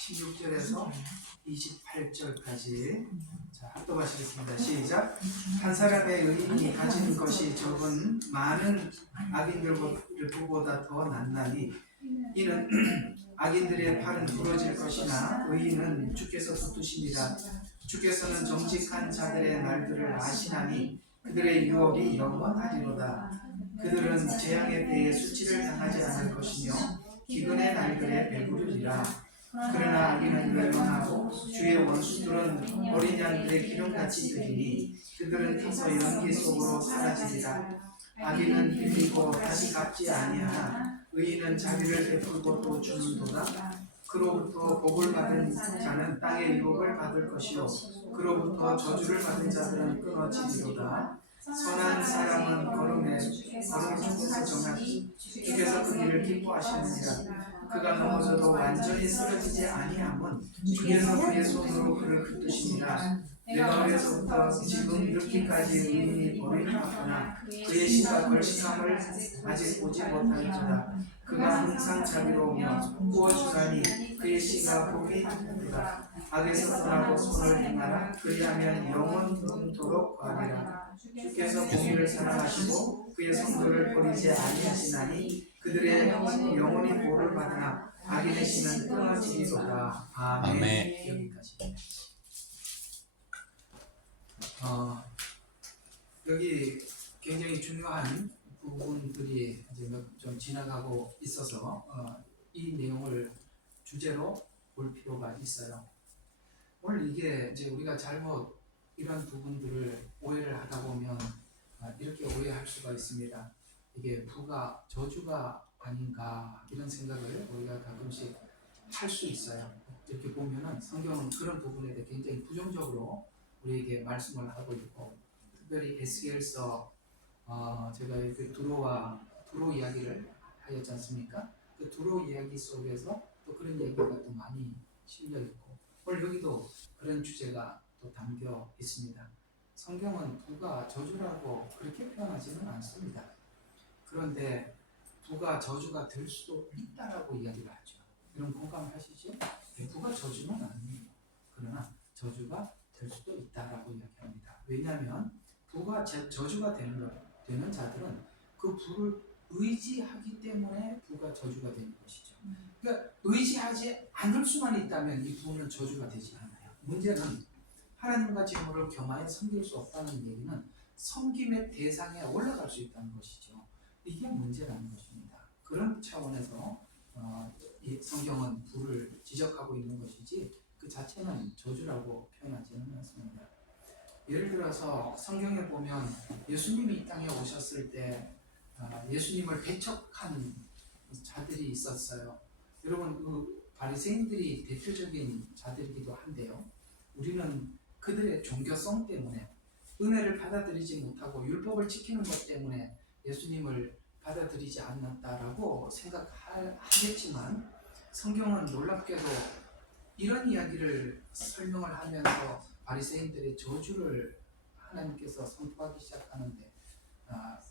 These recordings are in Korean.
16절에서 28절까지 합독하시겠습니다. 시작. 한 사람의 의인이 가진 것이 적은 많은 악인들보다 더 낫나니 이는 악인들의 팔은 부러질 것이나 의인은 주께서 붙드시니라. 주께서는 정직한 자들의 날들을 아시나니 그들의 유업이 영원하리로다. 그들은 재앙에 대해 수치를 당하지 않을 것이며 기근의 날들에 배부르리라. 그러나 악인은 멸망하고 주의 원수들은 어린 양들의 기름같이 되리니 그들은 타서 연기 속으로 사라지리라. 악인은 빌리고 다시 갚지 아니하나 의인은 자비를 베풀고 또 주는도다. 그로부터 복을 받은 자는 땅의 유업을 받을 것이요 그로부터 저주를 받은 자들은 끊어지리로다. 선한 사람은 걸음을 주께서 정하시 주께서 그 일을 기뻐하시느니라. 그가 넘어져도 완전히 쓰러지지 아니함은 주께서 그의 손으로 그를 붙드시니라. 내가 어려서부터 지금 이렇게까지 의인이 버림받거나 그의 시가 걸식함을 아직 보지 못하리로다. 그가 항상 자비로우며 구워주나니 그의 시가 복이 있도다. 악에서 떠나고 선을 행하라. 그리하면 영원토록 거하리라. 주께서 공의를 사랑하시고 그의 성도를 버리지 아니하시나니 그들의 영혼이 보를 받으나 악인의 신은 끊어지리로다. 아멘. 여기까지. 여기 굉장히 중요한 부분들이 이제 좀 지나가고 있어서 이 내용을 주제로 볼 필요가 있어요. 오늘 이게 이제 우리가 잘못 이런 부분들을 오해를 하다 보면 이렇게 오해할 수가 있습니다. 이게 부가 저주가 아닌가 이런 생각을 우리가 가끔씩 할 수 있어요. 이렇게 보면은 성경은 그런 부분에 대해 굉장히 부정적으로 우리에게 말씀을 하고 있고, 특별히 에스겔서 제가 그 두로 이야기를 하였지 않습니까? 그 두로 이야기 속에서 또 그런 얘기가 또 많이 실려 있고, 오늘 여기도 그런 주제가 또 담겨 있습니다. 성경은 부가 저주라고 그렇게 표현하지는 않습니다. 그런데 부가 저주가 될 수도 있다라고 이야기를 하죠. 이런 공감하시죠? 부가 저주는 아니에요. 그러나 저주가 될 수도 있다라고 이야기합니다. 왜냐하면 부가 저주가 되는 자들은 그 부를 의지하기 때문에 부가 저주가 되는 것이죠. 그러니까 의지하지 않을 수만 있다면 이 부는 저주가 되지 않아요. 문제는 하나님과 재물을 겸하여 섬길 수 없다는 얘기는 섬김의 대상에 올라갈 수 있다는 것이죠. 이게 문제라는 것입니다. 그런 차원에서 이 성경은 부를 지적하고 있는 것이지 그 자체는 저주라고 표현하지는 않습니다. 예를 들어서 성경에 보면 예수님이 이 땅에 오셨을 때 예수님을 배척한 자들이 있었어요. 여러분, 그 바리새인들이 대표적인 자들이기도 한데요. 우리는 그들의 종교성 때문에 은혜를 받아들이지 못하고 율법을 지키는 것 때문에 예수님을 받아들이지 않았다라고 생각하겠지만, 성경은 놀랍게도 이런 이야기를 설명을 하면서 바리새인들의 저주를 하나님께서 선포하기 시작하는데,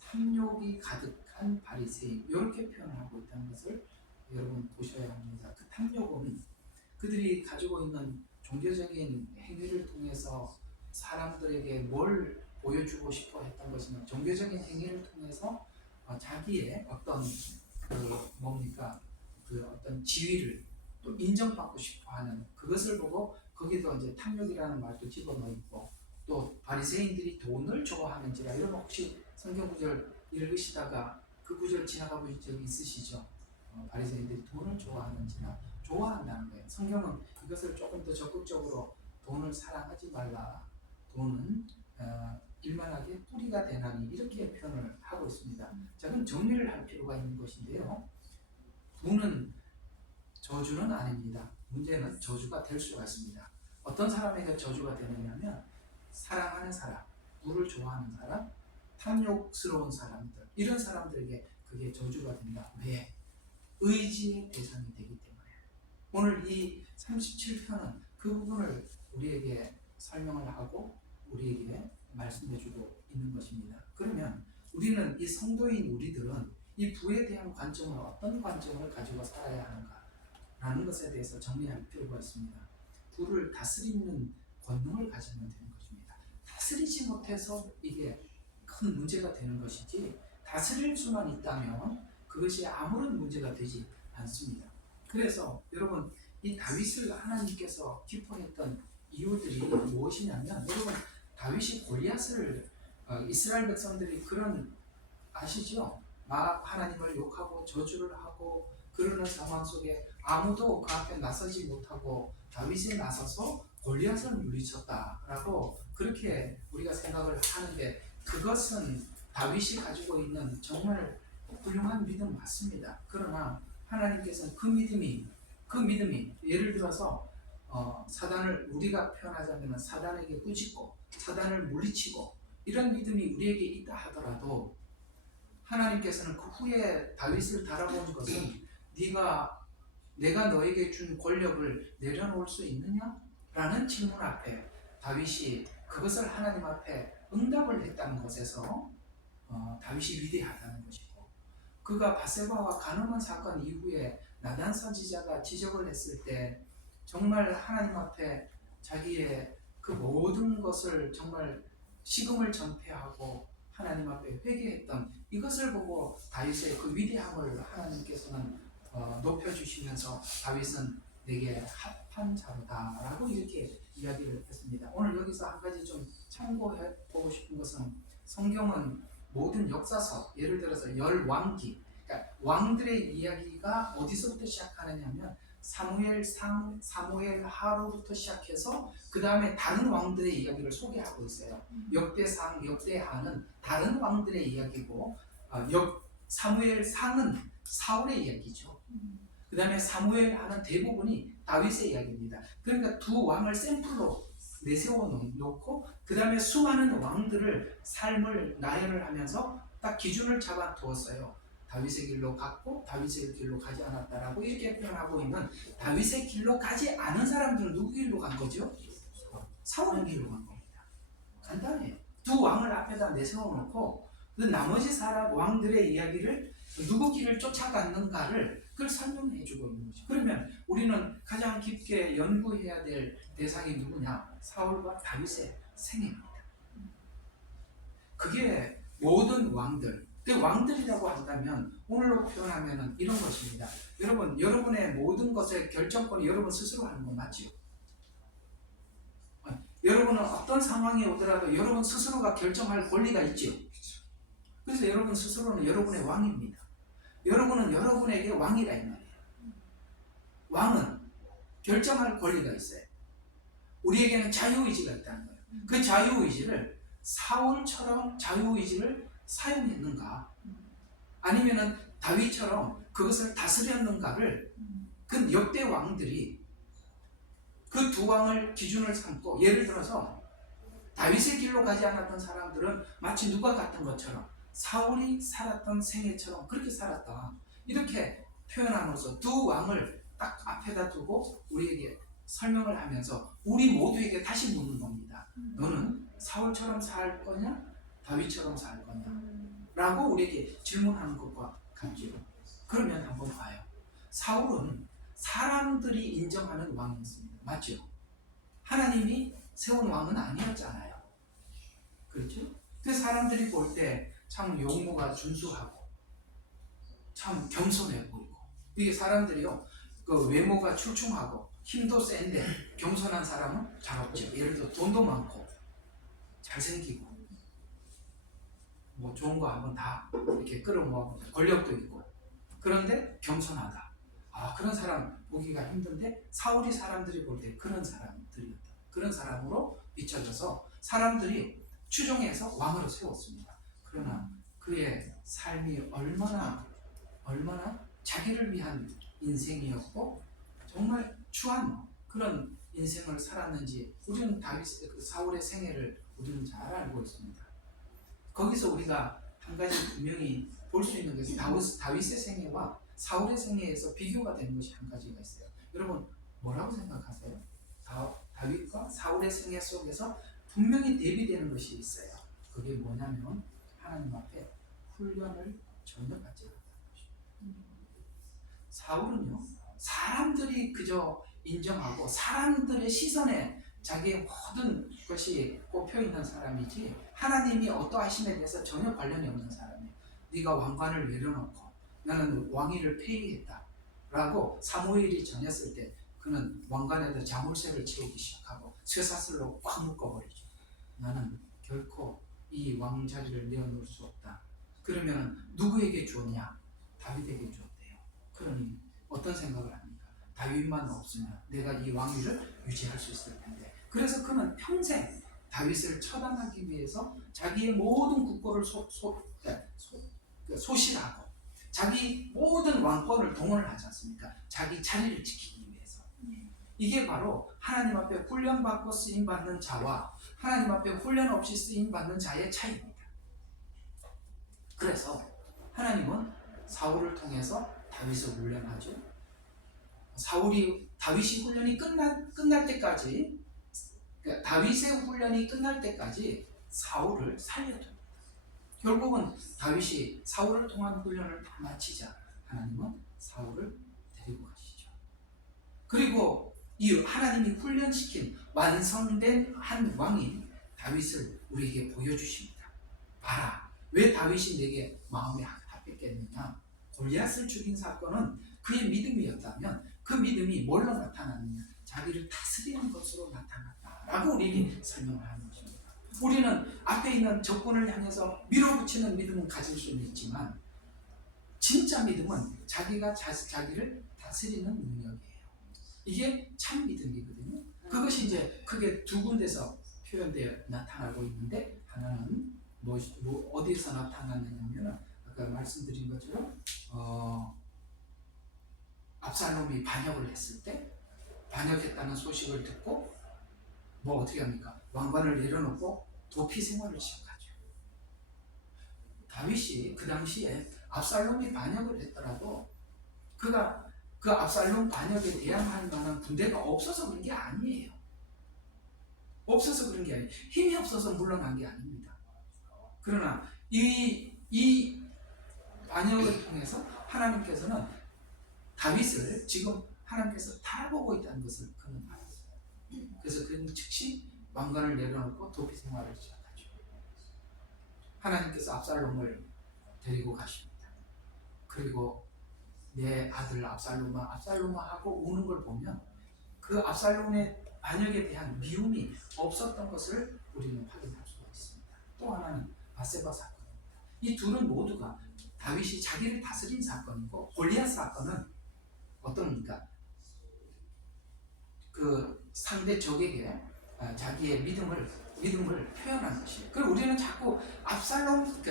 탐욕이 가득한 바리새인, 이렇게 표현하고 있다는 것을 여러분 보셔야 합니다. 그 탐욕은 그들이 가지고 있는 종교적인 행위를 통해서 사람들에게 뭘 보여주고 싶어 했던 것이면, 종교적인 행위를 통해서 자기의 어떤 어떤 지위를 또 인정받고 싶어하는 그것을 보고 거기도 이제 탐욕이라는 말도 집어넣어 있고, 또 바리새인들이 돈을 좋아하는지라, 이런 혹시 성경 구절 읽으시다가 그 구절 지나가 보신 적이 있으시죠? 바리새인들이 돈을 좋아하는지라, 좋아한다는 거예요. 성경은 이것을 조금 더 적극적으로 돈을 사랑하지 말라, 돈은 일만하게 뿌리가 되나니, 이렇게 표현을 하고 있습니다. 자, 그럼 정리를 할 필요가 있는 것인데요. 부는 저주는 아닙니다. 문제는 저주가 될 수가 있습니다. 어떤 사람에게 저주가 되느냐면, 사랑하는 사람, 부를 좋아하는 사람, 탐욕스러운 사람들, 이런 사람들에게 그게 저주가 된다. 왜? 의지의 대상이 되기 때문에. 오늘 이 37편은 그 부분을 우리에게 설명을 하고 우리에게 말씀해주고 있는 것입니다. 그러면 우리는, 이 성도인 우리들은 이 부에 대한 관점을 어떤 관점을 가지고 살아야 하는가? 라는 것에 대해서 정리할 필요가 있습니다. 불을 다스리는 권능을 가지면 되는 것입니다. 다스리지 못해서 이게 큰 문제가 되는 것이지, 다스릴 수만 있다면 그것이 아무런 문제가 되지 않습니다. 그래서 여러분, 이 다윗을 하나님께서 기뻐했던 이유들이 무엇이냐면, 여러분, 다윗이 골리앗을 이스라엘 백성들이 그런, 아시죠? 막 하나님을 욕하고 저주를 하고 그러는 상황 속에 아무도 그 앞에 나서지 못하고 다윗이 나서서 골리앗을 물리쳤다라고 그렇게 우리가 생각을 하는데, 그것은 다윗이 가지고 있는 정말 훌륭한 믿음 맞습니다. 그러나 하나님께서는 그 믿음이 예를 들어서 사단을, 우리가 표현하자면 사단에게 꾸짖고 사단을 물리치고 이런 믿음이 우리에게 있다 하더라도, 하나님께서는 그 후에 다윗을 달아본 것은 내가 너에게 준 권력을 내려놓을 수 있느냐? 라는 질문 앞에 다윗이 그것을 하나님 앞에 응답을 했다는 것에서 다윗이 위대하다는 것이고, 그가 바세바와 간음한 사건 이후에 나단 선지자가 지적을 했을 때 정말 하나님 앞에 자기의 그 모든 것을 정말 식음을 전폐하고 하나님 앞에 회개했던 이것을 보고 다윗의 그 위대함을 하나님께서는 높여주시면서 다윗은 내게 합한 자로다 라고 이렇게 이야기를 했습니다. 오늘 여기서 한 가지 좀 참고해 보고 싶은 것은, 성경은 모든 역사서, 예를 들어서 열왕기, 그러니까 왕들의 이야기가 어디서부터 시작하느냐면 사무엘상, 사무엘하로부터 시작해서 그 다음에 다른 왕들의 이야기를 소개하고 있어요. 역대상, 역대하는 다른 왕들의 이야기고, 사무엘상은 사울의 이야기죠. 그 다음에 사무엘하는 대부분이 다윗의 이야기입니다. 그러니까 두 왕을 샘플로 내세워 놓고 그 다음에 수많은 왕들을 삶을 나열을 하면서 딱 기준을 잡아 두었어요. 다윗의 길로 갔고 다윗의 길로 가지 않았다라고 이렇게 표현하고 있는, 다윗의 길로 가지 않은 사람들은 누구 길로 간 거죠? 사울의 길로 간 겁니다. 간단해요. 두 왕을 앞에다 내세워 놓고 그 나머지 사람 왕들의 이야기를 누구 길을 쫓아갔는가를 그걸 설명해 주고 있는 거죠. 그러면 우리는 가장 깊게 연구해야 될 대상이 누구냐? 사울과 다윗의 생애입니다. 그게 모든 왕들, 그 왕들이라고 한다면 오늘로 표현하면 이런 것입니다. 여러분, 여러분의 모든 것의 결정권이 여러분 스스로 하는 건 맞죠? 여러분은 어떤 상황이 오더라도 여러분 스스로가 결정할 권리가 있죠. 그래서 여러분 스스로는 여러분의 왕입니다. 여러분은 여러분에게 왕이라 이 말이에요. 왕은 결정할 권리가 있어요. 우리에게는 자유의지가 있다는 거예요. 그 자유의지를 사울처럼 자유의지를 사용했는가, 아니면은 다윗처럼 그것을 다스렸는가를 그 역대 왕들이 그 두 왕을 기준을 삼고, 예를 들어서 다윗의 길로 가지 않았던 사람들은 마치 누가 같은 것처럼 사울이 살았던 생애처럼 그렇게 살았다, 이렇게 표현함으로써 두 왕을 딱 앞에다 두고 우리에게 설명을 하면서 우리 모두에게 다시 묻는 겁니다. 너는 사울처럼 살 거냐? 다윗처럼 살 거냐? 라고 우리에게 질문하는 것과 같죠. 그러면 한번 봐요. 사울은 사람들이 인정하는 왕이었습니다. 맞죠? 하나님이 세운 왕은 아니었잖아요. 그렇죠? 그 사람들이 볼 때 참 용모가 준수하고 참 겸손해 보이고, 이게 사람들이요, 그 외모가 출중하고 힘도 센데 겸손한 사람은 잘 없죠. 예를 들어 돈도 많고 잘생기고 뭐 좋은 거 한번 다 이렇게 끌어모아 권력도 있고, 그런데 겸손하다. 그런 사람 보기가 힘든데 사울이 사람들이 볼 때 그런 사람들이었다. 그런 사람으로 비춰져서 사람들이 추종해서 왕으로 세웠습니다. 그러나 그의 삶이 얼마나 자기를 위한 인생이었고 정말 추한 그런 인생을 살았는지 우리는 사울의 생애를 우리는 잘 알고 있습니다. 거기서 우리가 한 가지 분명히 볼 수 있는 것이 다윗의 생애와 사울의 생애에서 비교가 되는 것이 한 가지가 있어요. 여러분 뭐라고 생각하세요? 다윗과 사울의 생애 속에서 분명히 대비되는 것이 있어요. 그게 뭐냐면 하나님 앞에 훈련을 전혀 받지 않았다는 것입니다. 사울은요, 사람들이 그저 인정하고 사람들의 시선에 자기의 모든 것이 꼽혀 있는 사람이지 하나님이 어떠하심에 대해서 전혀 관련이 없는 사람이에요. 네가 왕관을 내려놓고 나는 왕위를 폐위했다 라고 사무엘이 전했을 때 그는 왕관에다 자물쇠를 채우기 시작하고 쇠사슬로 꽉 묶어버리죠. 나는 결코 이 왕자리를 내어놓을 수 없다. 그러면 누구에게 주었냐? 다윗에게 주었대요. 그러니 어떤 생각을 합니까? 다윗만 없으면 내가 이 왕위를 유지할 수 있을 텐데. 그래서 그는 평생 다윗을 처단하기 위해서 자기의 모든 국고를 소실하고 자기 모든 왕권을 동원을 하지 않습니까? 자기 자리를 지키기 위해서. 이게 바로 하나님 앞에 훈련받고 쓰임받는 자와 하나님 앞에 훈련 없이 쓰임받는 자의 차이입니다. 그래서 하나님은 사울을 통해서 다윗을 훈련하죠. 다윗이 훈련이 끝날 때까지, 그러니까 다윗의 훈련이 끝날 때까지 사울을 살려둡니다. 결국은 다윗이 사울을 통한 훈련을 다 마치자 하나님은 사울을 데리고 가시죠. 그리고 이 하나님이 훈련시킨 완성된 한 왕인 다윗을 우리에게 보여주십니다. 봐라, 왜 다윗이 내게 마음에 합했겠느냐? 골리앗을 죽인 사건은 그의 믿음이었다면 그 믿음이 뭘로 나타났느냐? 자기를 다스리는 것으로 나타났다라고 우리에게 설명을 하는 것입니다. 우리는 앞에 있는 적군을 향해서 밀어붙이는 믿음은 가질 수는 있지만 진짜 믿음은 자기가 자기를 다스리는 능력이에요. 이게 참 믿음이거든요. 그것이 이제 크게 두 군데서 표현되어 나타나고 있는데 하나는 어디서 나타났느냐면 아까 말씀드린 것처럼 압살롬이 반역을 했을 때 반역했다는 소식을 듣고 어떻게 합니까? 왕관을 내려놓고 도피 생활을 시작하죠. 다윗이 그 당시에 압살롬이 반역을 했더라도 그가 그 압살롬 반역에 대항할 만한 군대가 없어서 그런 게 아니에요. 없어서 그런 게 아니에요. 힘이 없어서 물러난 게 아닙니다. 그러나 이 반역을 통해서 하나님께서는 다윗을 지금 하나님께서 바라보고 있다는 것을 그는 알았어요. 그래서 그는 즉시 왕관을 내려놓고 도피 생활을 시작하죠. 하나님께서 압살롬을 데리고 가십니다. 그리고 내 아들 압살롬아 하고 우는 걸 보면 그 압살롬의 반역에 대한 미움이 없었던 것을 우리는 확인할 수가 있습니다. 또 하나는 바세바 사건입니다. 이 둘은 모두가 다윗이 자기를 다스린 사건이고 골리앗 사건은 어떻습니까? 그 상대 적에게 자기의 믿음을 표현한 것이에요. 그리고 우리는 자꾸 압살롬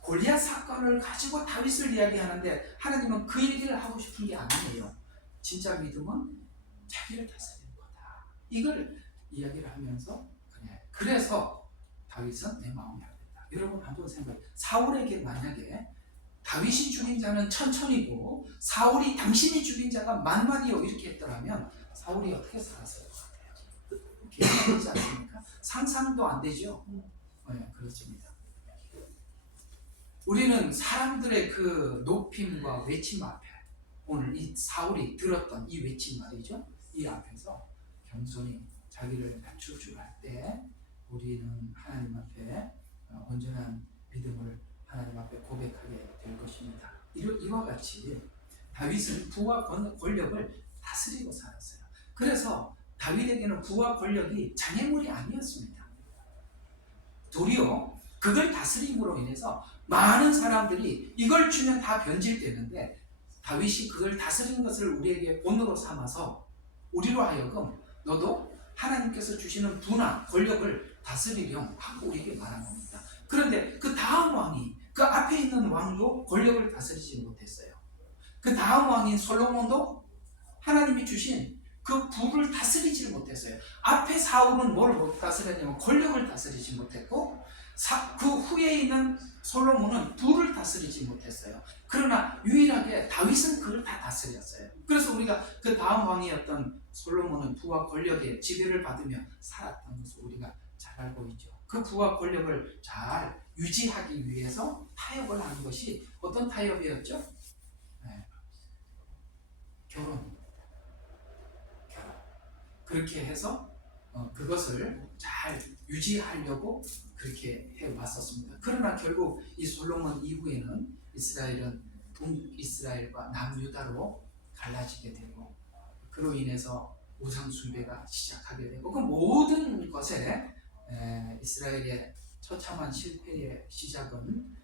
골리앗 사건을 가지고 다윗을 이야기하는데 하나님은 그 얘기를 하고 싶은 게 아니에요. 진짜 믿음은 자기를 다스리는 거다. 이걸 이야기를 하면서 그래서 다윗은 내 마음이 아프다. 여러분 한번 생각해. 사울에게 만약에 다윗이 죽인 자는 1000이고 사울이 당신이 죽인 자가 만만이요 이렇게 했더라면 사울이 어떻게 살았을 것 같아요? 개인적이지 않습니까? 상상도 안 되죠? 네, 그렇습니다. 우리는 사람들의 그 높임과 외침 앞에 오늘 이 사울이 들었던 이 외침 말이죠. 이 앞에서 겸손히 자기를 낮출 줄 알 때 우리는 하나님 앞에 온전한 믿음을 하나님 앞에 고백하게 될 것입니다. 이와 같이 다윗은 부와 권력을 다스리고 살았어요. 그래서 다윗에게는 부와 권력이 장애물이 아니었습니다. 도리어 그걸 다스림으로 인해서 많은 사람들이 이걸 주면 다 변질되는데 다윗이 그걸 다스리는 것을 우리에게 본으로 삼아서 우리로 하여금 너도 하나님께서 주시는 부나 권력을 다스리렴 하고 우리에게 말한 겁니다. 그런데 그 다음 왕이 그 앞에 있는 왕도 권력을 다스리지 못했어요. 그 다음 왕인 솔로몬도 하나님이 주신 그 부를 다스리지 못했어요. 앞에 사울은 뭘 못 다스렸냐면 권력을 다스리지 못했고 그 후에 있는 솔로몬은 부를 다스리지 못했어요. 그러나 유일하게 다윗은 그걸 다 다스렸어요. 그래서 우리가 그 다음 왕이었던 솔로몬은 부와 권력의 지배를 받으며 살았던 것을 우리가 잘 알고 있죠. 그 부와 권력을 잘 유지하기 위해서 타협을 하는 것이 어떤 타협이었죠? 결혼. 그렇게 해서 그것을 잘 유지하려고 그렇게 해왔었습니다. 그러나 결국 이 솔로몬 이후에는 이스라엘은 동이스라엘과 남유다로 갈라지게 되고 그로 인해서 우상 숭배가 시작하게 되고 그 모든 것에 이스라엘의 처참한 실패의 시작은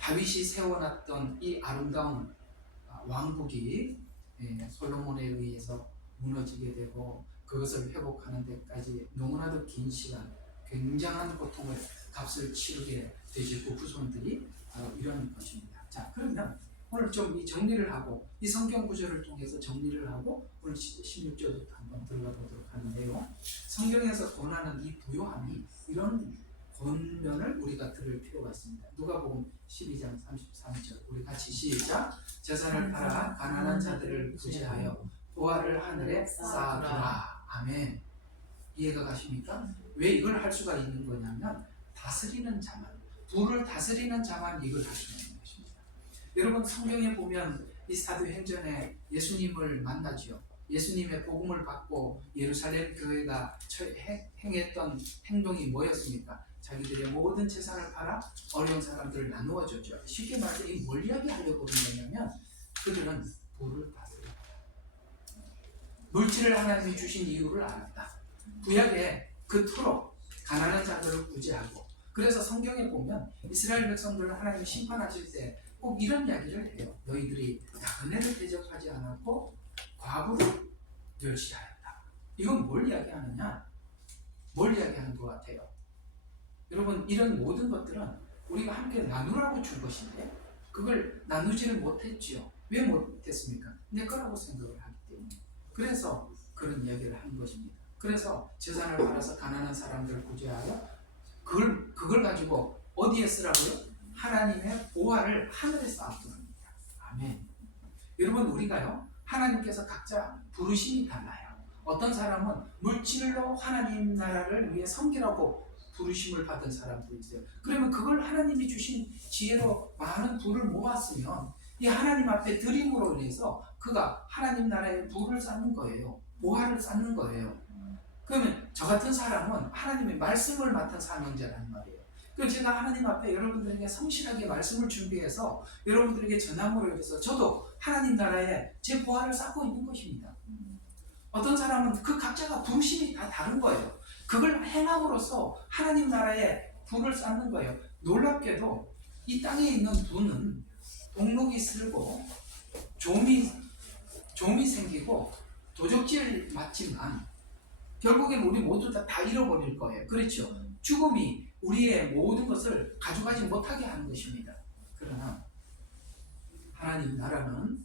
다윗이 세워놨던 이 아름다운 왕국이 솔로몬에 의해서 무너지게 되고 그것을 회복하는 데까지 너무나도 긴 시간 굉장한 고통을 값을 치르게 되시고 후손들이 이런 것입니다. 자, 그러면 오늘 좀 이 정리를 하고 이 성경 구절을 통해서 정리를 하고 오늘 16절부터 한번 들어가 보도록 하는데요. 성경에서 권하는 이 부요함이 이런 권면을 우리가 들을 필요가 있습니다. 누가복음 12장 33절 우리 같이 시작. 재산을 팔아 가난한 자들을 구제하여 보화를 하늘에 쌓아두라. 아멘. 이해가 가십니까? 왜 이걸 할 수가 있는 거냐면 다스리는 자만, 부를 다스리는 자만 이걸 할 수가 있는 것입니다. 여러분 성경에 보면 이 사도행전에 예수님을 만나지요. 예수님의 복음을 받고 예루살렘 교회가 행했던 행동이 뭐였습니까? 자기들의 모든 재산을 팔아 어려운 사람들을 나누어 줬죠. 쉽게 말해서 이 뭘 이야기하려고 하는 거냐면 그들은 부를 다스렸다. 물질을 하나님이 주신 이유를 알았다. 구약에 그토록 가난한 자들을 구제하고 그래서 성경에 보면 이스라엘 백성들을 하나님이 심판하실 때 꼭 이런 이야기를 해요. 너희들이 나그네를 대접하지 않았고 과부를 멸시하였다. 이건 뭘 이야기하느냐? 뭘 이야기하는 것 같아요? 여러분 이런 모든 것들은 우리가 함께 나누라고 준 것인데 그걸 나누지를 못했지요. 왜 못했습니까? 내 거라고 생각을 하기 때문에. 그래서 그런 이야기를 한 것입니다. 그래서 재산을 팔아서 가난한 사람들을 구제하여 그걸 가지고 어디에 쓰라고요? 하나님의 보화를 하늘에 쌓아두랍니다. 아멘. 여러분 우리가요 하나님께서 각자 부르심이 달라요. 어떤 사람은 물질로 하나님 나라를 위해 섬기라고 부르심을 받은 사람도 있어요. 그러면 그걸 하나님이 주신 지혜로 많은 부를 모았으면 이 하나님 앞에 드림으로 인해서 그가 하나님 나라의 부를 쌓는 거예요. 보화를 쌓는 거예요. 그러면 저 같은 사람은 하나님의 말씀을 맡은 사명자라는 말이에요. 그럼 제가 하나님 앞에 여러분들에게 성실하게 말씀을 준비해서 여러분들에게 전함으로 해서 저도 하나님 나라에 제 보화를 쌓고 있는 것입니다. 어떤 사람은 그 각자가 부르심이 다 다른 거예요. 그걸 행함으로써 하나님 나라에 부를 쌓는 거예요. 놀랍게도 이 땅에 있는 부는 동록이 슬고 좀이 생기고 도적질 맞지만 결국엔 우리 모두 다 잃어버릴 거예요. 그렇죠? 죽음이 우리의 모든 것을 가져가지 못하게 하는 것입니다. 그러나 하나님 나라는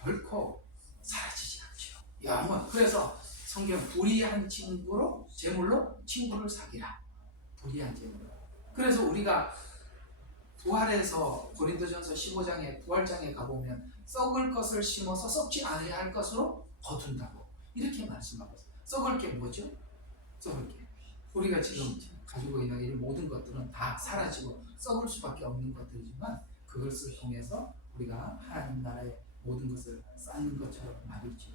결코 사라지지 않죠. 영원. 그래서 성경 불의한 친구로 제물로 친구를 사귀라. 불의한 제물로. 그래서 우리가 부활에서 고린도전서 15장에 부활장에 가보면 썩을 것을 심어서 썩지 않아야 할 것으로 거둔다고 이렇게 말씀하고 있어요. 썩을 게 뭐죠? 썩을 게 우리가 지금 가지고 있는 이 모든 것들은 다 사라지고 썩을 수밖에 없는 것들이지만 그것을 통해서 우리가 하나님 나라의 모든 것을 쌓는 것처럼 말이죠.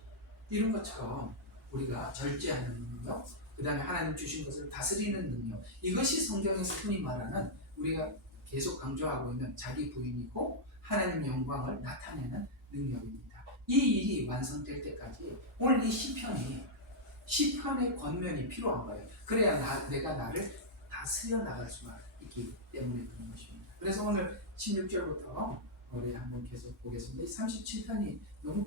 이런 것처럼 우리가 절제하는 능력, 그 다음에 하나님 주신 것을 다스리는 능력, 이것이 성경에서 흔히 말하는 우리가 계속 강조하고 있는 자기 부인이고 하나님 영광을 나타내는 능력입니다. 이 일이 완성될 때까지 오늘 이 시편의 권면이 필요한 거예요. 그래야 내가 나를 다스려 나갈 수가 있기 때문에 그런 것입니다. 그래서 오늘 16절부터 우리 한번 계속 보겠습니다. 이 37편이 너무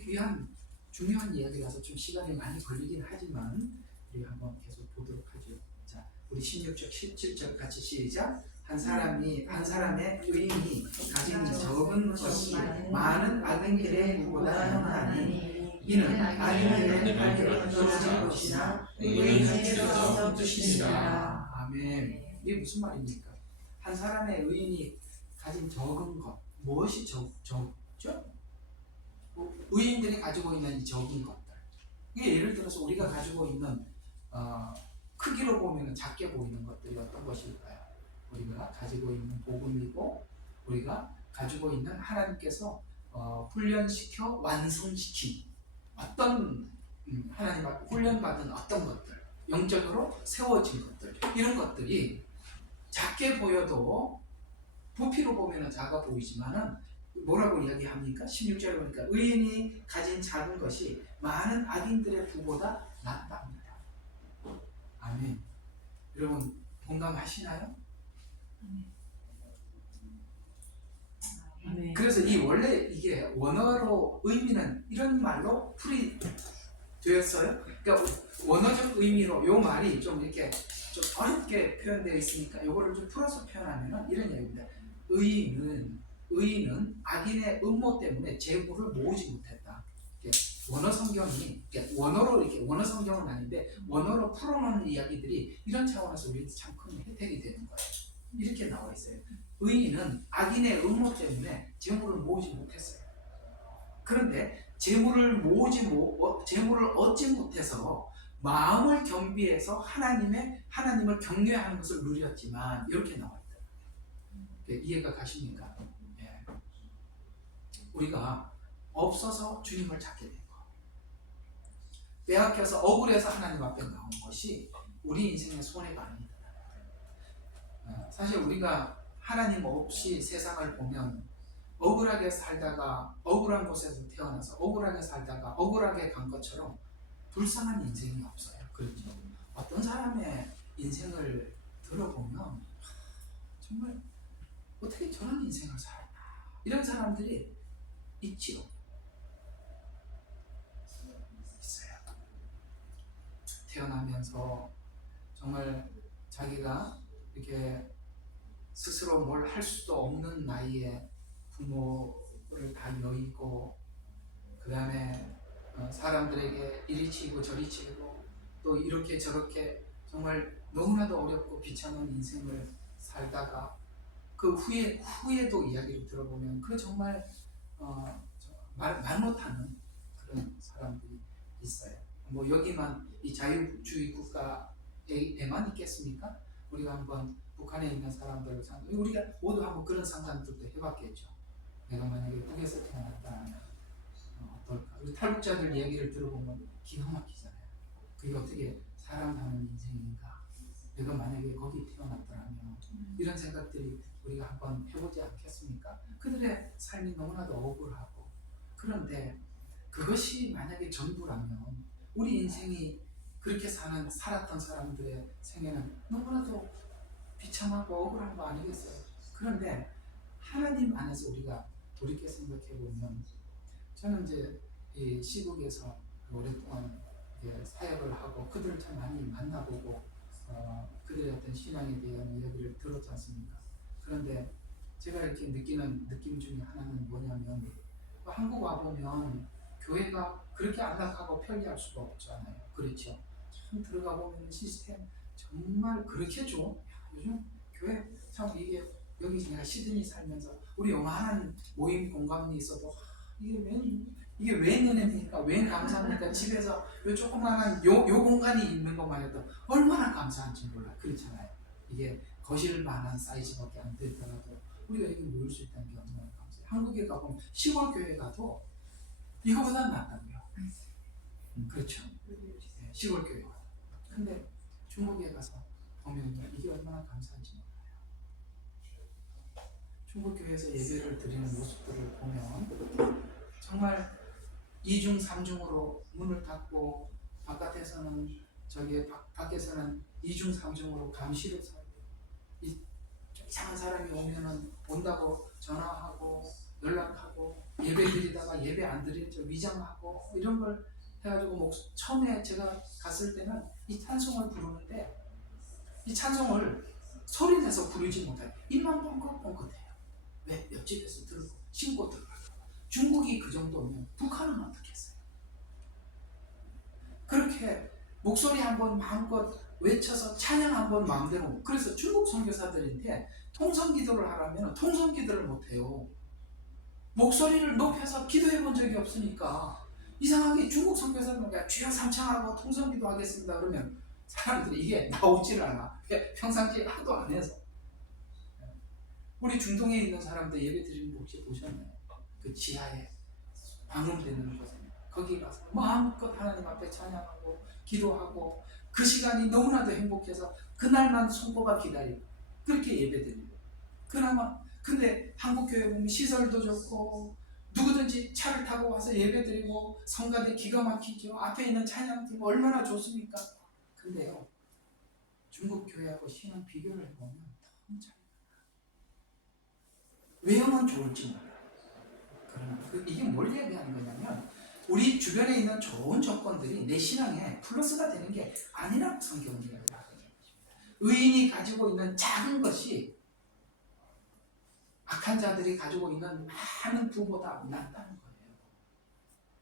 중요한 이야기라서 좀 시간이 많이 걸리긴 하지만 우리 한번 계속 보도록 하죠. 자, 우리 16절, 17절 같이 시작. 한 사람의 의인이 가진 적은 것이 많은 악한 길에 보다 나으니 이는 악한 길에 떨어질 것이나 의인은 주께서 주시니라. 아멘. 이게 무슨 말입니까? 한 사람의 의인이 가진 적은 것, 무엇이 적죠? 의인들이 가지고 있는 이 적은 것들. 이게 예를 들어서 우리가 가지고 있는 크기로 보면 작게 보이는 것들이 어떤 것일까요? 우리가 가지고 있는 복음이고 우리가 가지고 있는 하나님께서 훈련시켜 완성시킨 어떤 하나님 앞에 훈련받은 어떤 것들, 영적으로 세워진 것들, 이런 것들이 작게 보여도 부피로 보면 작아 보이지만은 뭐라고 이야기합니까? 16절에 보니까 의인이 가진 작은 것이 많은 악인들의 부보다 낫답니다. 아멘. 여러분 공감하시나요? 네. 그래서 이 원래 이게 원어로 의미는 이런 말로 풀이되었어요. 그러니까 원어적 의미로 요 말이 좀 이렇게 좀 어렵게 표현되어 있으니까 요거를 좀 풀어서 표현하면 이런 얘기입니다. 의인은 악인의 음모 때문에 재물을 모으지 못했다. 원어 성경이 원어로 이렇게 원어 성경은 아닌데 원어로 풀어놓은 이야기들이 이런 차원에서 우리한테 참 큰 혜택이 되는 거예요. 이렇게 나와 있어요. 의인은 악인의 음모 때문에 재물을 모으지 못했어요. 그런데 재물을 얻지 못해서 마음을 겸비해서 하나님을 경외하는 것을 누렸지만 이렇게 나와 있다. 이해가 가십니까? 예. 우리가 없어서 주님을 찾게 된 거. 빼앗겨서 억울해서 하나님 앞에 나온 것이 우리 인생의 손해가 아니다. 사실 우리가 하나님 없이 세상을 보면 억울하게 살다가 억울한 곳에서 태어나서 억울하게 살다가 억울하게 간 것처럼 불쌍한 인생이 없어요. 그렇죠? 어떤 사람의 인생을 들어보면 정말 어떻게 저런 인생을 살았나 이런 사람들이 있지요. 있어요. 태어나면서 정말 자기가 이렇게 스스로 뭘 할 수도 없는 나이에 부모를 다 여의고 그 다음에 사람들에게 이리 치고 저리 치고 또 이렇게 저렇게 정말 너무나도 어렵고 비참한 인생을 살다가 그 후에도 이야기를 들어보면 그 정말 말 못하는 그런 사람들이 있어요. 뭐 여기만 이 자유주의 국가에만 있겠습니까? 우리가 한번 북한에 있는 사람들을 우리가 모두 한번 그런 상상들도 해봤겠죠. 내가 만약에 북에서 태어났다면 어떨까? 우리 탈북자들 이야기를 들어보면 기가 막히잖아요. 그게 어떻게 사랑하는 인생인가? 내가 만약에 거기 태어났더라면 이런 생각들이 우리가 한번 해보지 않겠습니까? 그들의 삶이 너무나도 억울하고 그런데 그것이 만약에 전부라면 우리 인생이 그렇게 살았던 사람들의 생애는 너무나도 비참하고 억울한 거 아니겠어요? 그런데 하나님 안에서 우리가 돌이켜 생각해 보면 저는 이제 이 시국에서 오랫동안 사역을 하고 그들을 참 많이 만나보고 그들의 어떤 신앙에 대한 이야기를 들었지 않습니까? 그런데 제가 이렇게 느끼는 느낌 중에 하나는 뭐냐면 한국 와보면 교회가 그렇게 안락하고 편리할 수가 없잖아요. 그렇죠? 참 들어가 보면 시스템 정말 그렇겠죠. 요즘 교회 참 이게 여기 내가 시드니 살면서 우리 요만한 모임 공간이 있어도 이게 웬 은혜입니까? 웬 감사합니까? 집에서 요 조그마한 요 공간이 있는 것만 해도 얼마나 감사한지 몰라. 그렇잖아요. 이게 거실만한 사이즈밖에 안 되더라도 우리가 여기 모일 수 있다는 게 얼마나 감사해요. 한국에 가보면 시골 교회 가도 이거보다 낫다고요. 그렇죠. 네, 시골 교회 가도. 근데 중국에 가서 보면 이게 얼마나 감사한지 몰라요. 중국 교회에서 예배를 드리는 모습들을 보면 정말 2중 3중으로 문을 닫고 바깥에서는 밖에서는 2중 3중으로 감시를 사요. 이상한 사람이 오면은 온다고 전화하고 연락하고 예배 드리다가 예배 안 드릴 줄 위장하고 이런 걸 해가지고 처음에 제가 갔을 때는 이 찬송을 부르는데 이 찬송을 소리 내서 부르지 못해요. 입만 뻥긋뻥긋해요. 왜? 옆집에서 들고 신고 들어가고. 중국이 그 정도면 북한은 어떻게 했어요? 그렇게 목소리 한번 마음껏 외쳐서 찬양 한번 마음대로. 그래서 중국 선교사들인데 통성기도를 하라면 통성기도를 못해요. 목소리를 높여서 기도해 본 적이 없으니까 이상하게 중국 선교사들은 주여 삼창하고 통성기도 하겠습니다 그러면 사람들이 이게 나오지를 않아. 평상시에 하도 안 해서. 우리 중동에 있는 사람들 예배 드리는 거 혹시 보셨나요? 그 지하에 방음되는 곳에 거기 가서 마음껏 하나님 앞에 찬양하고 기도하고 그 시간이 너무나도 행복해서 그날만 손꼽아 기다리고 그렇게 예배드리고 그나마 근데 한국교회 보면 시설도 좋고 누구든지 차를 타고 와서 예배드리고 성가대 기가 막히죠. 앞에 있는 찬양팀 얼마나 좋습니까? 근데요 중국 교회하고 신앙 비교를 해보면 너무 차이가 나요. 외형은 좋을지 몰라요. 그러나 이게 뭘 얘기하는 거냐면 우리 주변에 있는 좋은 조건들이 내 신앙에 플러스가 되는 게 아니라고 성경은 이야기하거든요. 의인이 가지고 있는 작은 것이 악한 자들이 가지고 있는 많은 부보다 낫다는 거예요.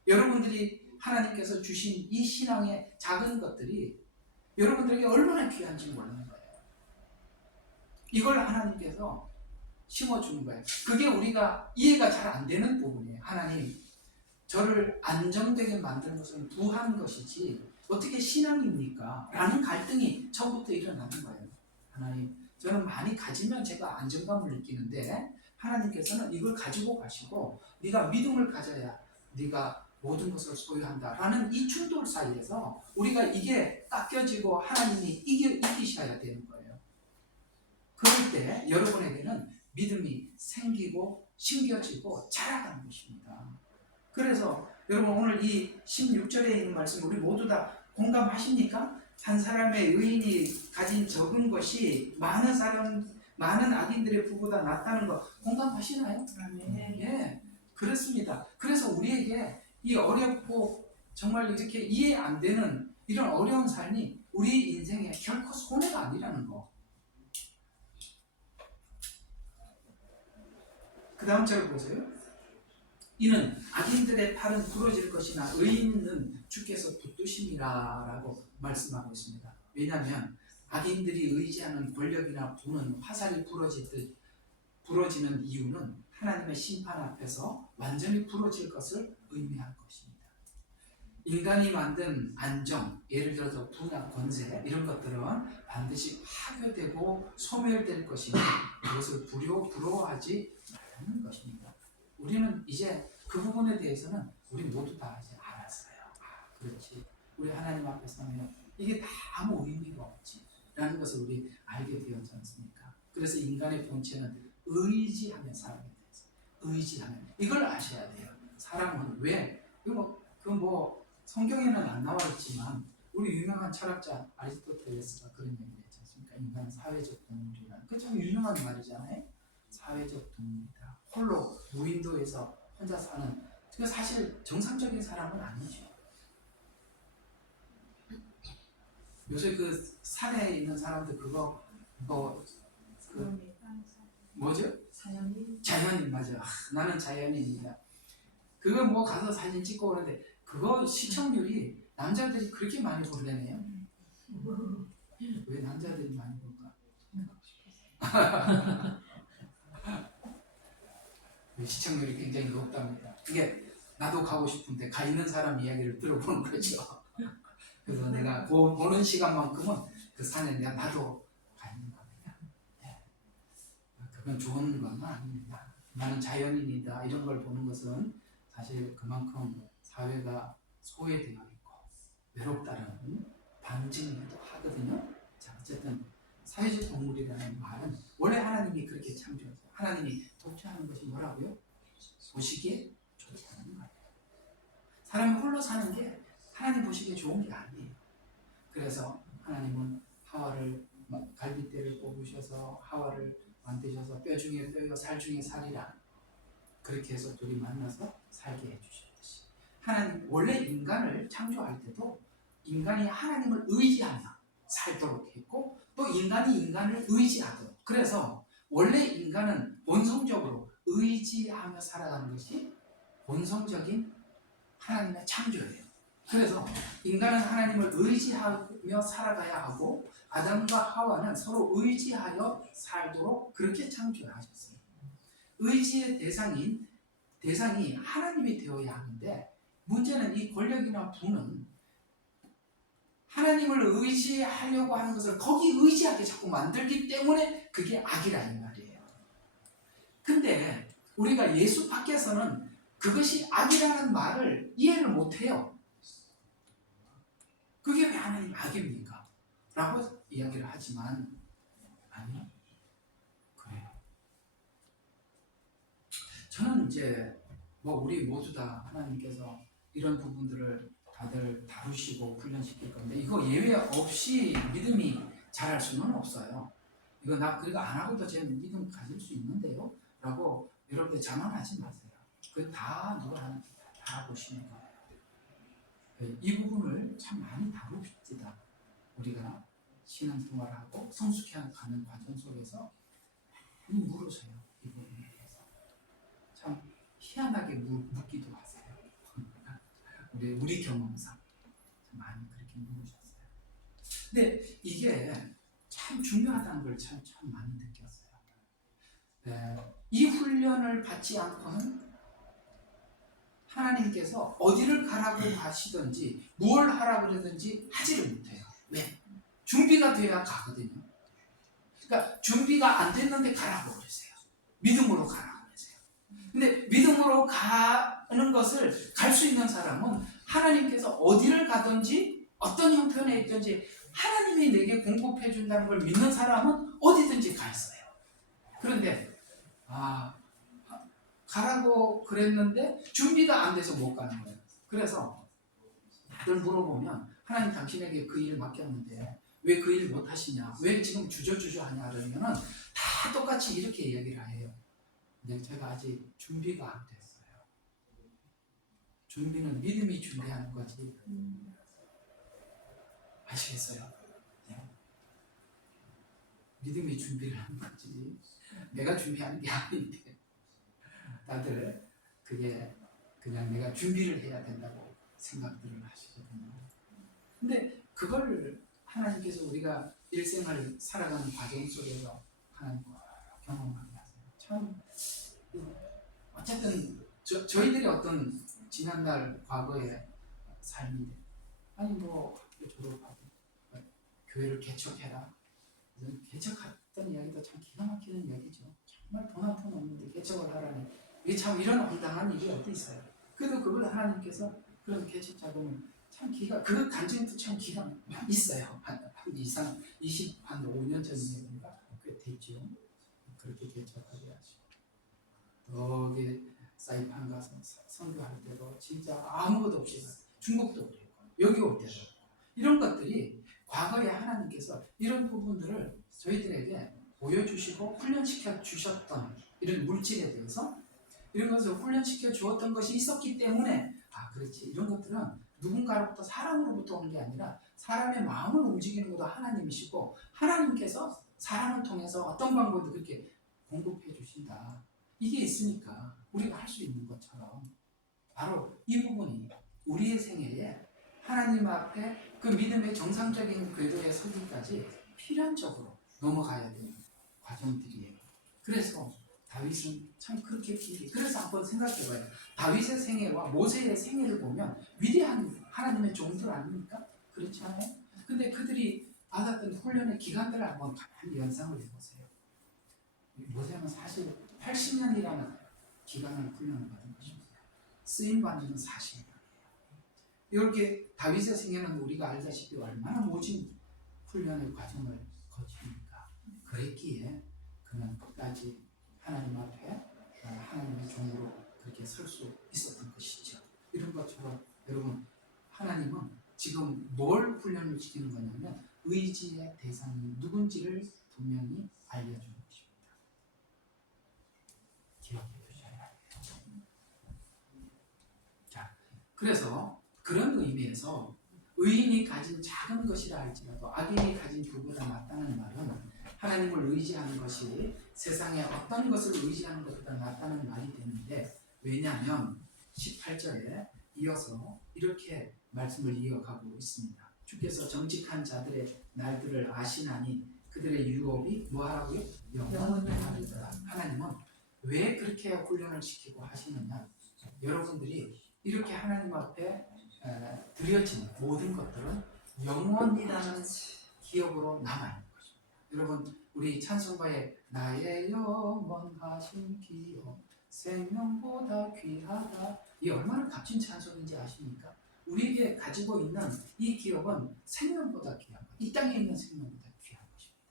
여러분들이 하나님께서 주신 이 신앙의 작은 것들이 여러분들에게 얼마나 귀한지 모르는 거예요. 이걸 하나님께서 심어주는 거예요. 그게 우리가 이해가 잘 안 되는 부분이에요. 하나님, 저를 안정되게 만드는 것은 부한 것이지 어떻게 신앙입니까? 라는 갈등이 처음부터 일어나는 거예요. 하나님, 저는 많이 가지면 제가 안정감을 느끼는데 하나님께서는 이걸 가지고 가시고 네가 믿음을 가져야 네가 모든 것을 소유한다 라는 이 충돌 사이에서 우리가 이게 깎여지고 하나님이 이기셔야 되는 거예요. 그럴 때 여러분에게는 믿음이 생기고 심겨지고 자라가는 것입니다. 그래서 여러분 오늘 이 16절에 있는 말씀 우리 모두 다 공감하십니까? 한 사람의 의인이 가진 적은 것이 많은 악인들의 부보다 낫다는 거 공감하시나요? 예, 그렇습니다. 그래서 우리에게 이 어렵고 정말 이렇게 이해 안 되는 이런 어려운 삶이 우리 인생에 결코 손해가 아니라는 거. 그 다음 절 보세요. 이는 악인들의 팔은 부러질 것이나 의인은 주께서 붙드심이라 라고 말씀하고 있습니다. 왜냐하면 악인들이 의지하는 권력이나 부는 화살이 부러지는 이유는 하나님의 심판 앞에서 완전히 부러질 것을 의미할 것입니다. 인간이 만든 안정, 예를 들어서 부나 권세 이런 것들은 반드시 파괴되고 소멸될 것이니 그것을 부러워하지 말라는 것입니다. 우리는 이제 그 부분에 대해서는 우리 모두 다 이제 알았어요. 그렇지. 우리 하나님 앞에 서면 이게 다 아무 의미가 없지 라는 것을 우리 알게 되었지 않습니까? 그래서 인간의 본체는 의지하며 살게 되었어요. 의지하며 이걸 아셔야 돼요. 사람은 왜? 성경에는 안 나와 있지만 우리 유명한 철학자 아리스토텔레스가 그런 얘기를 했지 않습니까? 인간은 사회적 동물이라는 그 참 유명한 말이잖아요. 사회적 동물이다. 홀로 무인도에서 혼자 사는 그 사실 정상적인 사람은 아니죠. 요새 그 산에 있는 사람들 뭐죠? 자연인 맞아. 나는 자연인이다. 그거 가서 사진 찍고 오는데 그거 시청률이 남자들이 그렇게 많이 보려네요. 왜 남자들이 많이 볼까? 시청률이 굉장히 높답니다. 그게 나도 가고 싶은데 가 있는 사람 이야기를 들어보는 거죠. 그래서 내가 보는 시간만큼은 그 산에 나도 가 있는 겁니다. 그건 좋은 건 아닙니다. 나는 자연인이다 이런 걸 보는 것은 사실 그만큼 사회가 소외되어 있고 외롭다는 반증이기도 하거든요. 자, 어쨌든 사회적 동물이라는 말은 원래 하나님이 그렇게 창조했어요. 하나님이 독재하는 것이 뭐라고요? 보시기에 좋지 않은 거예요. 사람이 홀로 사는 게 하나님 보시기에 좋은 게 아니에요. 그래서 하나님은 하와를 갈빗대를 뽑으셔서 하와를 만드셔서 뼈 중에 뼈요 살 중에 살이라 그렇게 해서 둘이 만나서 살게 해주셨듯이 하나님 원래 인간을 창조할 때도 인간이 하나님을 의지하며 살도록 했고 또 인간이 인간을 의지하도록 그래서 원래 인간은 본성적으로 의지하며 살아가는 것이 본성적인 하나님의 창조예요. 그래서 인간은 하나님을 의지하며 살아가야 하고 아담과 하와는 서로 의지하여 살도록 그렇게 창조하셨어요. 의지의 대상이 하나님이 되어야 하는데 문제는 이 권력이나 부는 하나님을 의지하려고 하는 것을 거기 의지하게 자꾸 만들기 때문에 그게 악이라 이 말이에요. 근데 우리가 예수 밖에서는 그것이 악이라는 말을 이해를 못해요. 그게 왜 하나님 악입니까? 라고 이야기를 하지만 아니요. 그래요. 저는 이제 우리 모두 다 하나님께서 이런 부분들을 다들 다루시고 훈련시킬 건데 이거 예외 없이 믿음이 자랄 수는 없어요. 이거 나 그거 안 하고도 제 믿음 가질 수 있는데요? 라고 여러분들 자만하지 마세요. 그거 다 누가 다 보시는 거예요. 이 부분을 참 많이 다룹시다. 우리가 신앙생활을 하고 성숙해가는 과정 속에서 많이 물으세요. 이 부분에 대해서. 참 희한하게 묻기도 하세요. 우리 경험상 많이 그렇게 물으셨어요. 근데 이게 참 중요하다는 걸 참 많이 느꼈어요. 이 훈련을 받지 않고는 하나님께서 어디를 가라고 하시든지 무엇을 하라 그러든지 하지를 못해요. 왜? 준비가 돼야 가거든요. 그러니까 준비가 안 됐는데 가라고 그러세요. 믿음으로 가라고 그러세요. 근데 믿음으로 가는 것을 갈 수 있는 사람은 하나님께서 어디를 가든지 어떤 형편에 있든지 하나님이 내게 공급해 준다는 걸 믿는 사람은 어디든지 가 있어요. 그런데 가라고 그랬는데 준비가 안 돼서 못 가는 거예요. 그래서 다들 물어보면 하나님 당신에게 그 일을 맡겼는데 왜 그 일 못 하시냐? 왜 지금 주저주저 하냐? 그러면은 다 똑같이 이렇게 얘기를 해요. 근데 제가 아직 준비가 안 됐어요. 준비는 믿음이 준비하는 거지. 아시겠어요? 네. 믿음이 준비를 하는 거지. 내가 준비하는 게 아닌데. 다들 그게 그냥 내가 준비를 해야 된다고 생각들을 하시거든요. 근데 그걸 하나님께서 우리가 일생을 살아가는 과정 속에서 하나님과 경험하게 하세요. 참 어쨌든 저희들이 어떤 지난날 과거의 삶인데 아니 학교 졸업하고 교회를 개척해라. 개척했던 이야기도 참 기가 막히는 이야기죠. 정말 돈 한 푼 없는데 개척을 하라니 이게 참 이런 황당한 일이 어디 있어요. 그래도 그걸 하나님께서 그런 개척 자금을 참 그 간증도 참 기가 있어요. 한 25년 전 얘기가 꽤 됐죠. 그렇게 개척하게 하시고 거기 사이판 가서 선교할 때도 진짜 아무것도 없이 중국도 그랬고 여기 올 때도 이런 것들이 과거에 하나님께서 이런 부분들을 저희들에게 보여주시고 훈련시켜 주셨던 이런 물질에 대해서 이런 것을 훈련시켜 주었던 것이 있었기 때문에 그렇지 이런 것들은 누군가로부터 사람으로부터 온 게 아니라 사람의 마음을 움직이는 것도 하나님이시고 하나님께서 사람을 통해서 어떤 방법도 그렇게 공급해 주신다. 이게 있으니까 우리가 할 수 있는 것처럼 바로 이 부분이 우리의 생애에 하나님 앞에 그 믿음의 정상적인 궤도에 서기까지 필연적으로 넘어가야 되는 과정들이에요. 그래서 다윗은 참 그렇게 그래서 한번 생각해봐요. 다윗의 생애와 모세의 생애를 보면 위대한 하나님의 종들 아닙니까? 그렇지 않아요? 근데 그들이 받았던 훈련의 기간들을 한번 가만히 연상을 해보세요. 모세는 사실 80년이라는 기간을 훈련을 받은 것입니다. 쓰임받는 건 사실이에요. 이렇게 다윗의 생애는 우리가 알다시피 얼마나 모진 훈련의 과정을 거칩니까? 그랬기에 그는 끝까지 하나님 앞에 하나님의 종으로 그렇게 설 수 있었던 것이죠. 이런 것처럼 여러분 하나님은 지금 뭘 훈련을 시키는 거냐면 의지의 대상이 누군지를 분명히 알려주는 것입니다. 기억해 주셔야 해요. 자, 그래서 그런 의미에서 의인이 가진 작은 것이라 할지라도 악인이 가진 그보다 낫다는 말은 하나님을 의지하는 것이 세상에 어떤 것을 의지하는 것보다 낫다는 말이 되는데 왜냐하면 18절에 이어서 이렇게 말씀을 이어가고 있습니다. 주께서 정직한 자들의 날들을 아시나니 그들의 유업이 뭐하라고요? 영원하리라. 하나님은 왜 그렇게 훈련을 시키고 하시느냐? 여러분들이 이렇게 하나님 앞에 드려진 모든 것들은 영원이라는 기억으로 남아있는 것입니다. 여러분 우리 찬송가에 나의 영원하신 기억 생명보다 귀하다. 이 얼마나 값진 찬송인지 아십니까? 우리에게 가지고 있는 이 기업은 생명보다 귀한 것, 이 땅에 있는 생명보다 귀한 것입니다.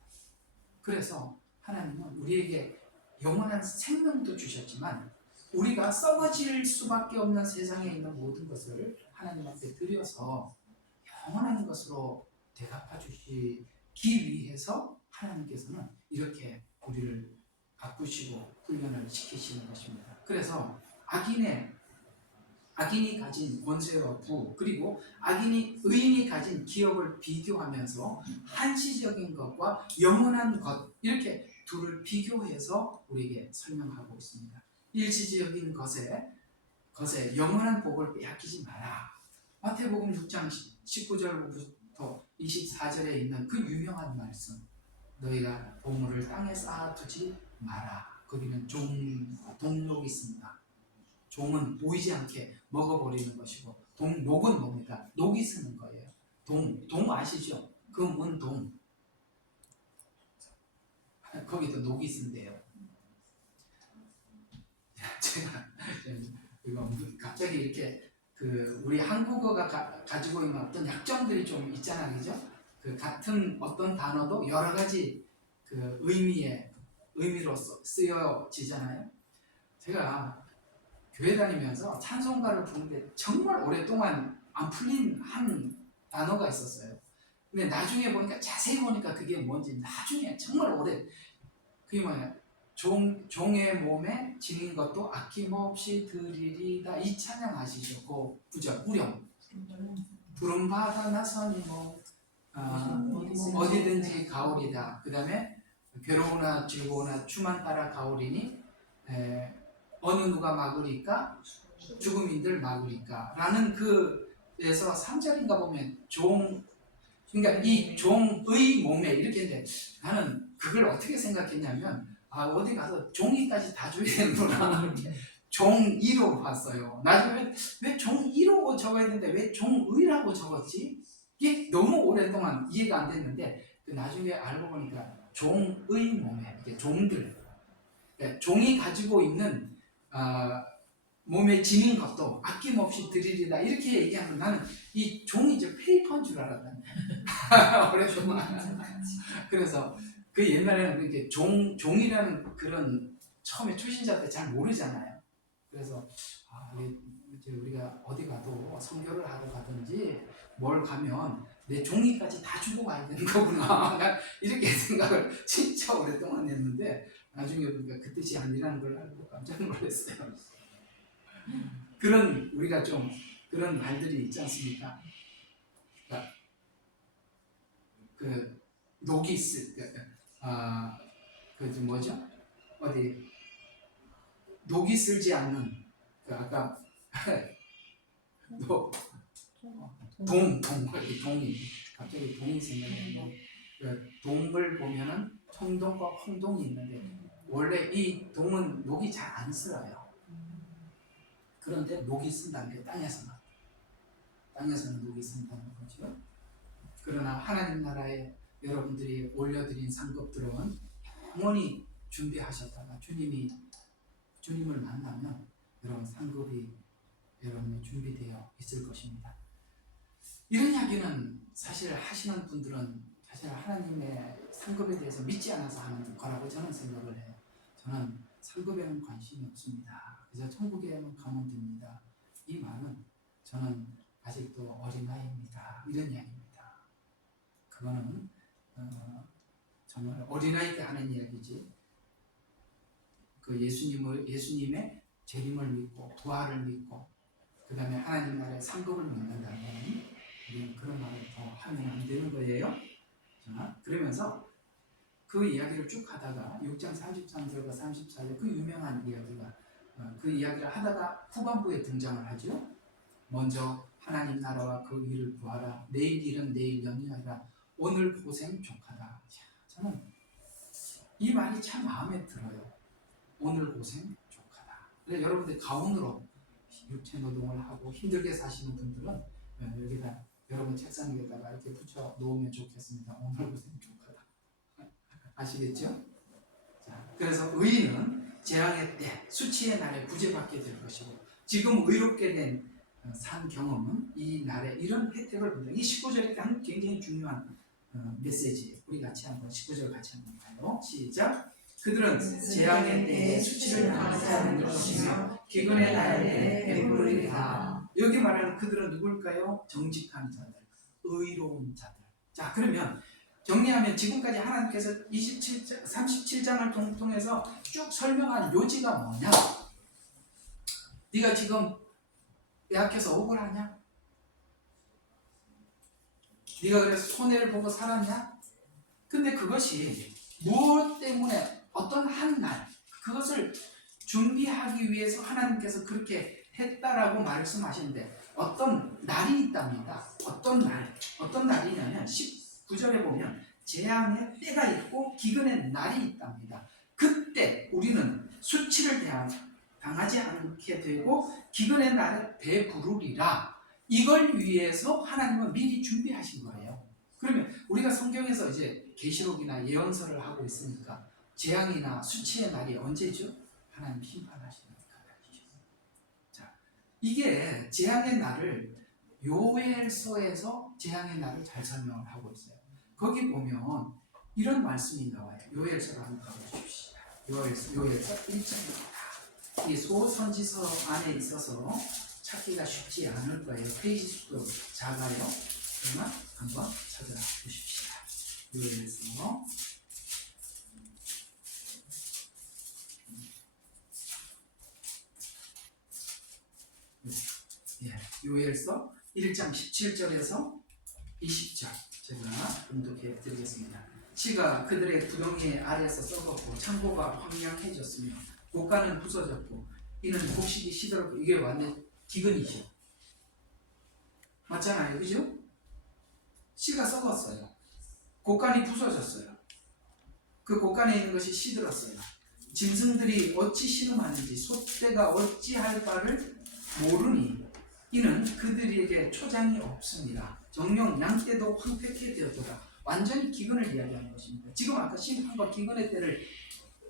그래서 하나님은 우리에게 영원한 생명도 주셨지만 우리가 썩어질 수밖에 없는 세상에 있는 모든 것을 하나님 앞에 드려서 영원한 것으로 대갚아 주시기 위해서 하나님께서는 이렇게 우리를 바꾸시고 훈련을 시키시는 것입니다. 그래서 악인이 가진 권세와 부, 그리고 의인이 가진 기업을 비교하면서 한시적인 것과 영원한 것, 이렇게 둘을 비교해서 우리에게 설명하고 있습니다. 일시적인 것에 영원한 복을 빼앗기지 마라. 마태복음 6장 19절부터 24절에 있는 그 유명한 말씀, 너희가 보물을 땅에 쌓아두지 마라. 거기는 동록이 있습니다. 종은 보이지 않게 먹어버리는 것이고, 녹은 뭡니까? 녹이 쓰는 거예요. 동 아시죠? 금은동. 거기도 녹이 쓴대요. 제가 이거 갑자기 이렇게 우리 한국어가 가지고 있는 어떤 약점들이 좀 있잖아요, 그죠? 그 같은 어떤 단어도 여러 가지 그 의미로 쓰여지잖아요. 제가 교회 다니면서 찬송가를 부르는데 정말 오랫동안 안 풀린 한 단어가 있었어요. 근데 나중에 보니까, 자세히 보니까 그게 뭔지 나중에 정말 그게 뭐냐, 종의 몸에 지닌 것도 아낌없이 드리리다. 이 찬양 아시죠? 그 구절, 우령. 부름받아 나서니 어디든지 가오리다. 그 다음에 괴로우나 즐거우나 주만 따라 가오리니 어느 누가 막으리까? 죽음인들 막으리까? 라는 그에서 3절인가 보면 그러니까 이 종의 몸에 이렇게 했는데, 나는 그걸 어떻게 생각했냐면, 어디 가서 종이까지 다 줘야 되는구나. 종이로 봤어요. 나중에 왜 종이로 적어야 되는데 왜 종의라고 적었지? 이게 너무 오랫동안 이해가 안 됐는데, 나중에 알고 보니까 종의 몸에, 이게 종들, 종이 가지고 있는 몸에 지닌 것도 아낌없이 드리리다, 이렇게 얘기하면 나는 이 종이 이제 페이퍼인 줄 알았다는 오랫동안. 그래서 그 옛날에는 이렇게 종이라는 그런, 처음에 초신자 때 잘 모르잖아요. 그래서 이제 우리가 어디 가도 선교를 하러 가든지 뭘 가면 내 종이까지 다 주고 가야 되는 거구나. 이렇게 생각을 진짜 오랫동안 했는데, 나중에 보니까 그 뜻이 아니라는 걸 알고 깜짝 놀랐어요. 우리가 좀 그런 말들이 있지 않습니까? 그러니까 노기스, 뭐죠? 녹이 쓸지 않는, 아까 동이 갑자기 동이 생각나는데, 동을 보면은 청동과 홍동이 있는데, 원래 이 동은 녹이 잘 안 쓸어요. 그런데 녹이 쓴다는 게 땅에서는 녹이 쓴다는 거죠. 그러나 하나님 나라에 여러분들이 올려드린 상급들은 영원히 준비하셨다가 주님을 만나면 여러분 상급이 여러분이 준비되어 있을 것입니다. 이런 이야기는 사실 하시는 분들은 사실 하나님의 상급에 대해서 믿지 않아서 하는 거라고 저는 생각을 해요. 저는 상급에는 관심이 없습니다. 그래서 천국에만 가면 됩니다. 이 말은 저는 아직도 어린아이입니다, 이런 이야기입니다. 그거는 정말 어린아이가 하는 이야기지, 예수님의 재림을 믿고 부활을 믿고 그 다음에 하나님 나라의 상급을 믿는다면 우리는 그런 말을 더 하면 안 되는 거예요. 자, 그러면서 그 이야기를 쭉 하다가 6장 33절과 34절, 그 유명한 이야기가 그 이야기를 하다가 후반부에 등장을 하죠. 먼저 하나님 나라와 그 일을 구하라. 내일 일은 내일 염려하라. 오늘 고생 족하다. 저는 이 말이 참 마음에 들어요. 오늘 고생 족하다. 그래서 여러분들 가운으로 육체 노동을 하고 힘들게 사시는 분들은 여기다, 여러분 책상 위에다가 이렇게 붙여 놓으면 좋겠습니다. 오늘 고생 족하다. 아시겠죠? 그래서 의인은 재앙의 때, 수치의 날에 구제받게 될 것이고, 지금 의롭게 된 산 경험은 이 날에 이런 혜택을 받는, 이 19절이 굉장히 중요한 메시지예요. 우리 같이 한번 19절 같이 한번 봐요. 시작. 그들은 재앙의 때에 수치를 당하지 않을 것이며 기근의 날에 배부르리라. 여기 말하는 그들은 누굴까요? 정직한 자들, 의로운 자들. 자, 그러면 정리하면 지금까지 하나님께서 37장을 통해서 쭉 설명한 요지가 뭐냐? 네가 지금 빼앗겨서 억울하냐? 네가 그래서 손해를 보고 살았냐? 근데 그것이 무엇 때문에 어떤 한 날, 그것을 준비하기 위해서 하나님께서 그렇게 했다라고 말씀하시는데 어떤 날이 있답니다. 어떤 날이냐면 19절에 보면 재앙의 때가 있고 기근의 날이 있답니다. 그때 우리는 수치를 당하지 않게 되고 기근의 날에 배부르리라. 이걸 위해서 하나님은 미리 준비하신 거예요. 그러면 우리가 성경에서 이제 계시록이나 예언서를 하고 있으니까 재앙이나 수치의 날이 언제죠? 하나님 심판하시는 날이죠. 자, 이게 재앙의 날을 요엘서에서 재앙의 날을 잘 설명을 하고 있어요. 거기 보면 이런 말씀이 나와요. 요엘서를 한번 가보십시오. 요엘서 1장입니다. 이 소선지서 안에 있어서 찾기가 쉽지 않을 거예요. 페이지 수도 작아요. 그러나 한번 찾아보십시다. 요엘서 요엘서 1장 17절에서 20절 제가 봉독해 드리겠습니다. 씨가 그들의 구덩이 아래에서 썩었고 창고가 황량해졌으며 곡간은 부서졌고 이는 곡식이 시들었고, 이게 완전 기근이죠. 맞잖아요, 그죠? 씨가 썩었어요. 곡간이 부서졌어요. 그 곡간에 있는 것이 시들었어요. 짐승들이 어찌 신음하는지 소떼가 어찌할 바를 모르니 이는 그들에게 초장이 없습니다. 정녕 양떼도 황폐케 되었도다. 완전히 기근을 이야기하는 것입니다. 지금 아까 심판과 기근의 때를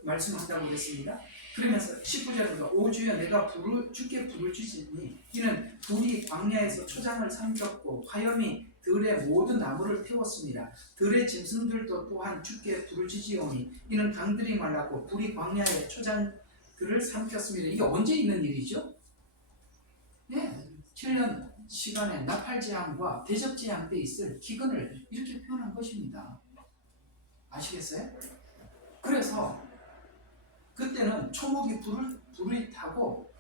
말씀한다고 그랬습니다. 그러면서 19절에 오 주여 내가 주께 불을 주시니 이는 불이 광야에서 초장을 삼켰고 화염이 들의 모든 나무를 태웠습니다. 들의 짐승들도 또한 주께 불을 주지오니 이는 강들이 말랐고 불이 광야에 초장들을 삼켰습니다. 이게 언제 있는 일이죠? 네, 7년 시간에 나팔재앙과 대접재앙 때 있을 기근을 이렇게 표현한 것입니다. 아시겠어요? 그래서 그때는 초목이 불을 타고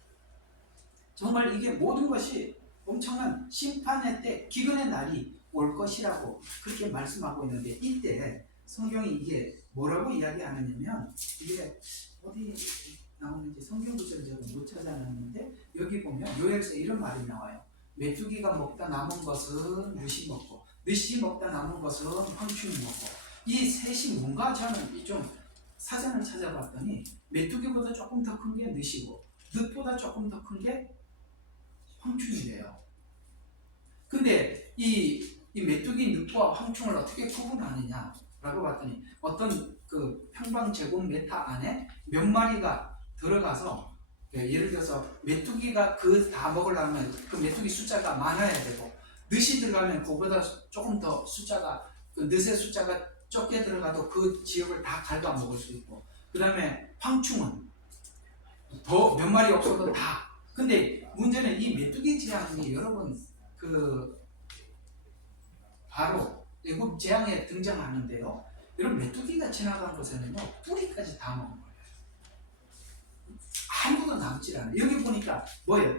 정말 이게 모든 것이 엄청난 심판의 때, 기근의 날이 올 것이라고 그렇게 말씀하고 있는데, 이때 성경이 이게 뭐라고 이야기하느냐면, 이게 어디 나오는지 성경 구절을 제가 못 찾아놨는데 여기 보면 요엘서에 이런 말이 나와요. 메뚜기가 먹다 남은 것은 느시 먹고 느시 먹다 남은 것은 황충이 먹고. 이 셋이 뭔가 저는 좀 사전을 찾아봤더니 메뚜기보다 조금 더 큰 게 느시고 늑보다 조금 더 큰 게 황충이래요. 근데 이 메뚜기, 늑보와 황충을 어떻게 구분하느냐라고 봤더니 어떤 그 평방 제곱미터 안에 몇 마리가 들어가서, 예를 들어서 메뚜기가 그 다 먹으려면 그 메뚜기 숫자가 많아야 되고, 늑이 들어가면 그보다 조금 더 숫자가, 그 늑의 숫자가 적게 들어가도 그 지역을 다 갉아 먹을 수 있고, 그 다음에 황충은 더 몇 마리 없어도 다. 근데 문제는 이 메뚜기 재앙이 여러분 바로 애굽 재앙에 등장하는데요. 여러분 메뚜기가 지나간 곳에는요 뿌리까지 다 먹은 거예요. 아무도 남질 않아요. 여기 보니까 뭐예요?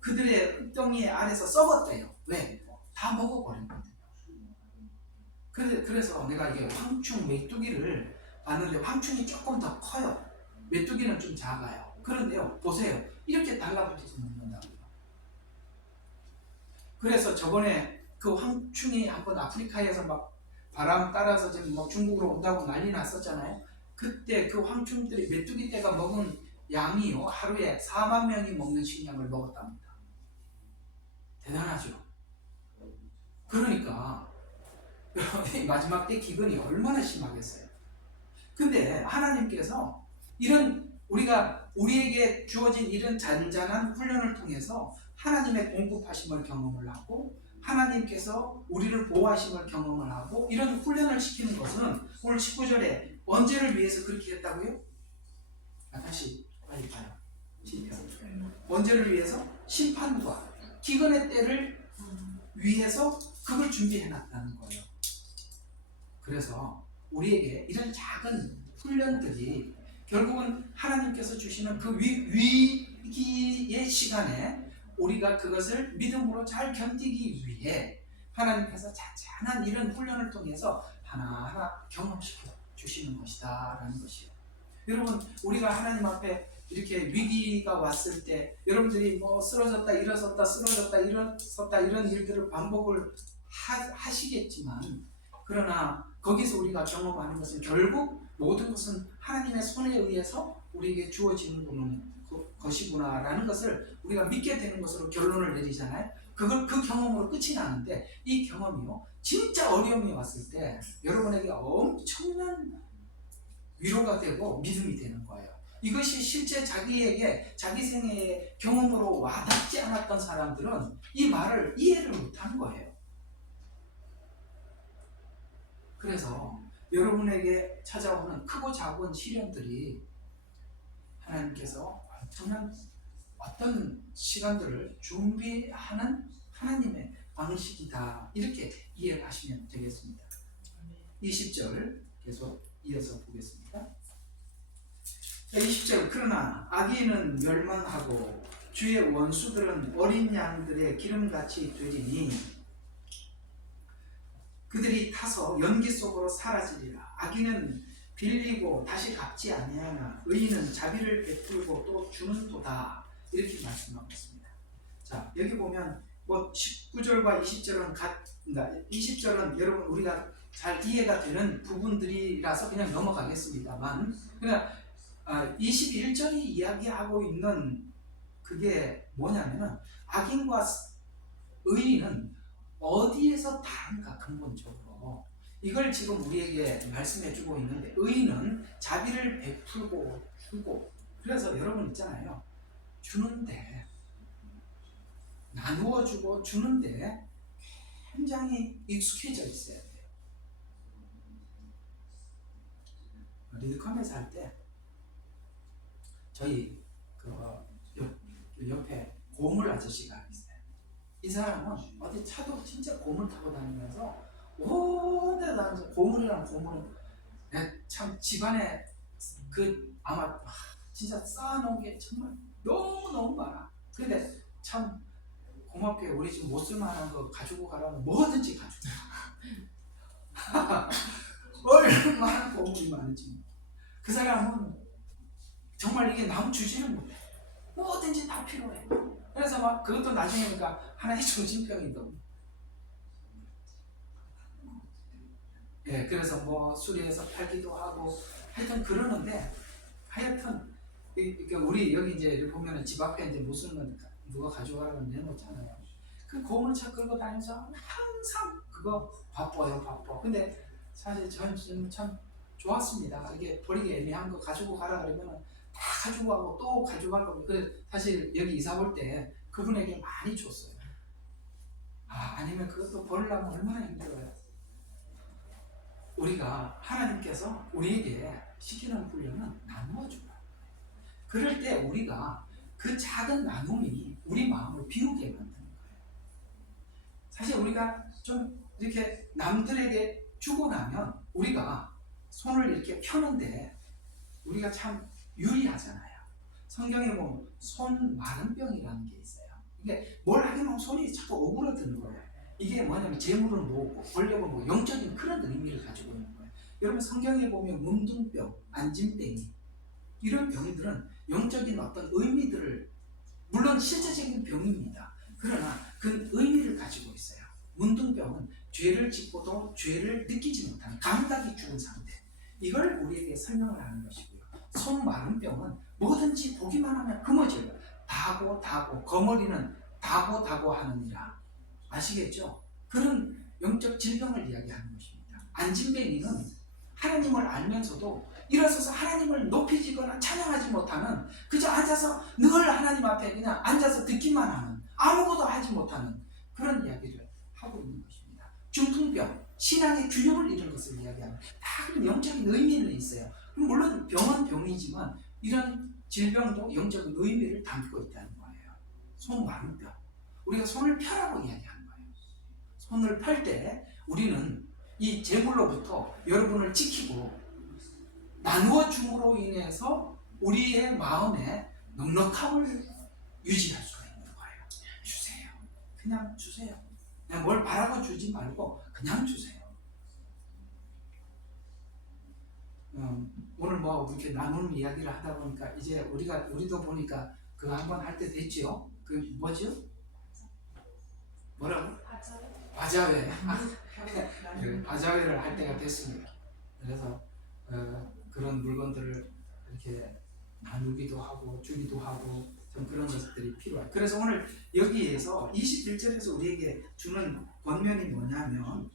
그들의 흙덩이 아래서 썩었대요. 왜? 다 먹어버린 거예요. 그래서 내가 이게 황충 메뚜기를 봤는데 황충이 조금 더 커요. 메뚜기는 좀 작아요. 그런데요, 보세요. 이렇게 달라붙어서 먹는다고요. 그래서 저번에 그 황충이 한번 아프리카에서 막 바람 따라서 지금 막 중국으로 온다고 난리 났었잖아요. 그때 그 황충들이 메뚜기 떼가 먹은 양이요, 하루에 4만 명이 먹는 식량을 먹었답니다. 대단하죠. 그러니까 마지막 때 기근이 얼마나 심하겠어요. 근데 하나님께서 이런 우리에게 주어진 이런 잔잔한 훈련을 통해서 하나님의 공급하심을 경험을 하고 하나님께서 우리를 보호하심을 경험을 하고 이런 훈련을 시키는 것은 오늘 19절에 언제를 위해서 그렇게 했다고요? 다시 빨리 봐요. 언제를 위해서? 심판과 기근의 때를 위해서 그걸 준비해놨다는 거예요. 그래서 우리에게 이런 작은 훈련들이 결국은 하나님께서 주시는 그 위기의 시간에 우리가 그것을 믿음으로 잘 견디기 위해 하나님께서 잔잔한 이런 훈련을 통해서 하나하나 경험시켜 주시는 것이다 라는 것이에요. 여러분, 우리가 하나님 앞에 이렇게 위기가 왔을 때 여러분들이 뭐 쓰러졌다 일어섰다 쓰러졌다 일어섰다 이런 일들을 반복을 하시겠지만, 그러나 거기서 우리가 경험하는 것은 결국 모든 것은 하나님의 손에 의해서 우리에게 주어지는 것이구나라는 것을 우리가 믿게 되는 것으로 결론을 내리잖아요. 그 경험으로 끝이 나는데, 이 경험이요 진짜 어려움이 왔을 때 여러분에게 엄청난 위로가 되고 믿음이 되는 거예요. 이것이 실제 자기 생애의 경험으로 와닿지 않았던 사람들은 이 말을 이해를 못하는 거예요. 그래서 여러분에게 찾아오는 크고 작은 시련들이 하나님께서 엄청난 어떤 시간들을 준비하는 하나님의 방식이다, 이렇게 이해를 하시면 되겠습니다. 20절 계속 이어서 보겠습니다. 20절, 그러나 악인은 멸망하고 주의 원수들은 어린 양들의 기름같이 되리니 그들이 타서 연기 속으로 사라지리라. 악인은 빌리고 다시 갚지 아니하나 의인은 자비를 베풀고 또 주는도다, 이렇게 말씀하고 있습니다. 자, 여기 보면 뭐 19절과 20절은 20절은 여러분 우리가 잘 이해가 되는 부분들이라서 그냥 넘어가겠습니다만, 그냥 21절이 이야기하고 있는 그게 뭐냐면은 악인과 의인은 어디에서 다른가, 근본적으로 이걸 지금 우리에게 말씀해 주고 있는데, 의인은 자비를 베풀고 주고, 그래서 여러분 있잖아요, 주는데 나누어 주고 주는데 굉장히 익숙해져 있어야 돼요. 리드컴에서 할 때 저희 옆에 고물 아저씨가 있어요. 이 사람은 어디 차도 진짜 고물 타고 다니면서 온데 다니면서 고물은 참 집안에 아마 진짜 쌓아놓은 게 정말 너무 많아. 근데 참 고맙게 우리 집 못 쓸만한 거 가지고 가라면 뭐든지 가지고 얼마나 고물이 많은지. 그 사람은 정말 이게 남 주지를 못해. 뭐든지 다 필요해. 그래서 막 그것도 나중에 보니까 하나의 정신병이더라고. 예, 그래서 뭐 수리해서 팔기도 하고 하여튼 그러는데, 하여튼 우리 여기 이제 보면은 집 앞에 이제 무슨 건 누가 가져가라고 내놓잖아요. 그 고물차 끌고 다니면서 항상 그거 바빠. 근데 사실 저는 참 좋았습니다. 이게 버리기 애매한 거 가지고 가라 그러면 다 가지고 가고 또 가져갈 거고. 그래서 사실 여기 이사 올 때 그분에게 많이 줬어요. 아니면 그것도 버리려면 얼마나 힘들어요. 우리가 하나님께서 우리에게 시키는 훈련은 나누어 주라. 그럴 때 우리가 그 작은 나눔이 우리 마음을 비우게 만드는 거예요. 사실 우리가 좀 이렇게 남들에게 주고 나면 우리가 손을 이렇게 펴는데 우리가 참 유리하잖아요. 성경에 보면 손 마른 병이라는 게 있어요. 이게 뭘 하기만 손이 자꾸 오그라드는 거예요. 이게 뭐냐면 재물을 모으고 권력을 모으고 영적인 그런 의미를 가지고 있는 거예요. 여러분 성경에 보면 문둥병, 안진병이, 이런 병들은 영적인 어떤 의미들을, 물론 실제적인 병입니다. 그러나 그 의미를 가지고 있어요. 문둥병은 죄를 짓고도 죄를 느끼지 못하는 감각이 죽은 상태, 이걸 우리에게 설명을 하는 것이고요. 손 마른 병은 뭐든지 보기만 하면 금어져요. 다고 거머리는 다고 하느니라. 아시겠죠? 그런 영적 질병을 이야기하는 것입니다. 안진뱅이는 하나님을 알면서도 일어서서 하나님을 높이지거나 찬양하지 못하는, 그저 앉아서 늘 하나님 앞에 그냥 앉아서 듣기만 하는, 아무것도 하지 못하는 그런 이야기를 하고 있는 것입니다. 중풍병, 신앙의 균형을 잃은 것을 이야기하는, 다 그런 영적인 의미는 있어요. 물론 병은 병이지만 이런 질병도 영적인 의미를 담고 있다는 거예요. 손 마른 병, 우리가 손을 펴라고 이야기하는 거예요. 손을 펼 때 우리는 이 재물로부터 여러분을 지키고 나누어 줌으로 인해서 우리의 마음에 넉넉함을 유지할 수가 있는 거예요. 주세요. 그냥 주세요. 그냥 뭘 바라고 주지 말고 그냥 주세요. 오늘 뭐 이렇게 나누는 이야기를 하다 보니까 이제 우리도 보니까 그거 한번 할 때 됐지요? 그 뭐죠? 뭐라고? 바자회. 바자회를 할 때가 됐습니다. 그래서 그런 물건들을 이렇게 나누기도 하고 주기도 하고 좀 그런 것들이 필요해요. 그래서 오늘 여기에서 21절에서 우리에게 주는 권면이 뭐냐면,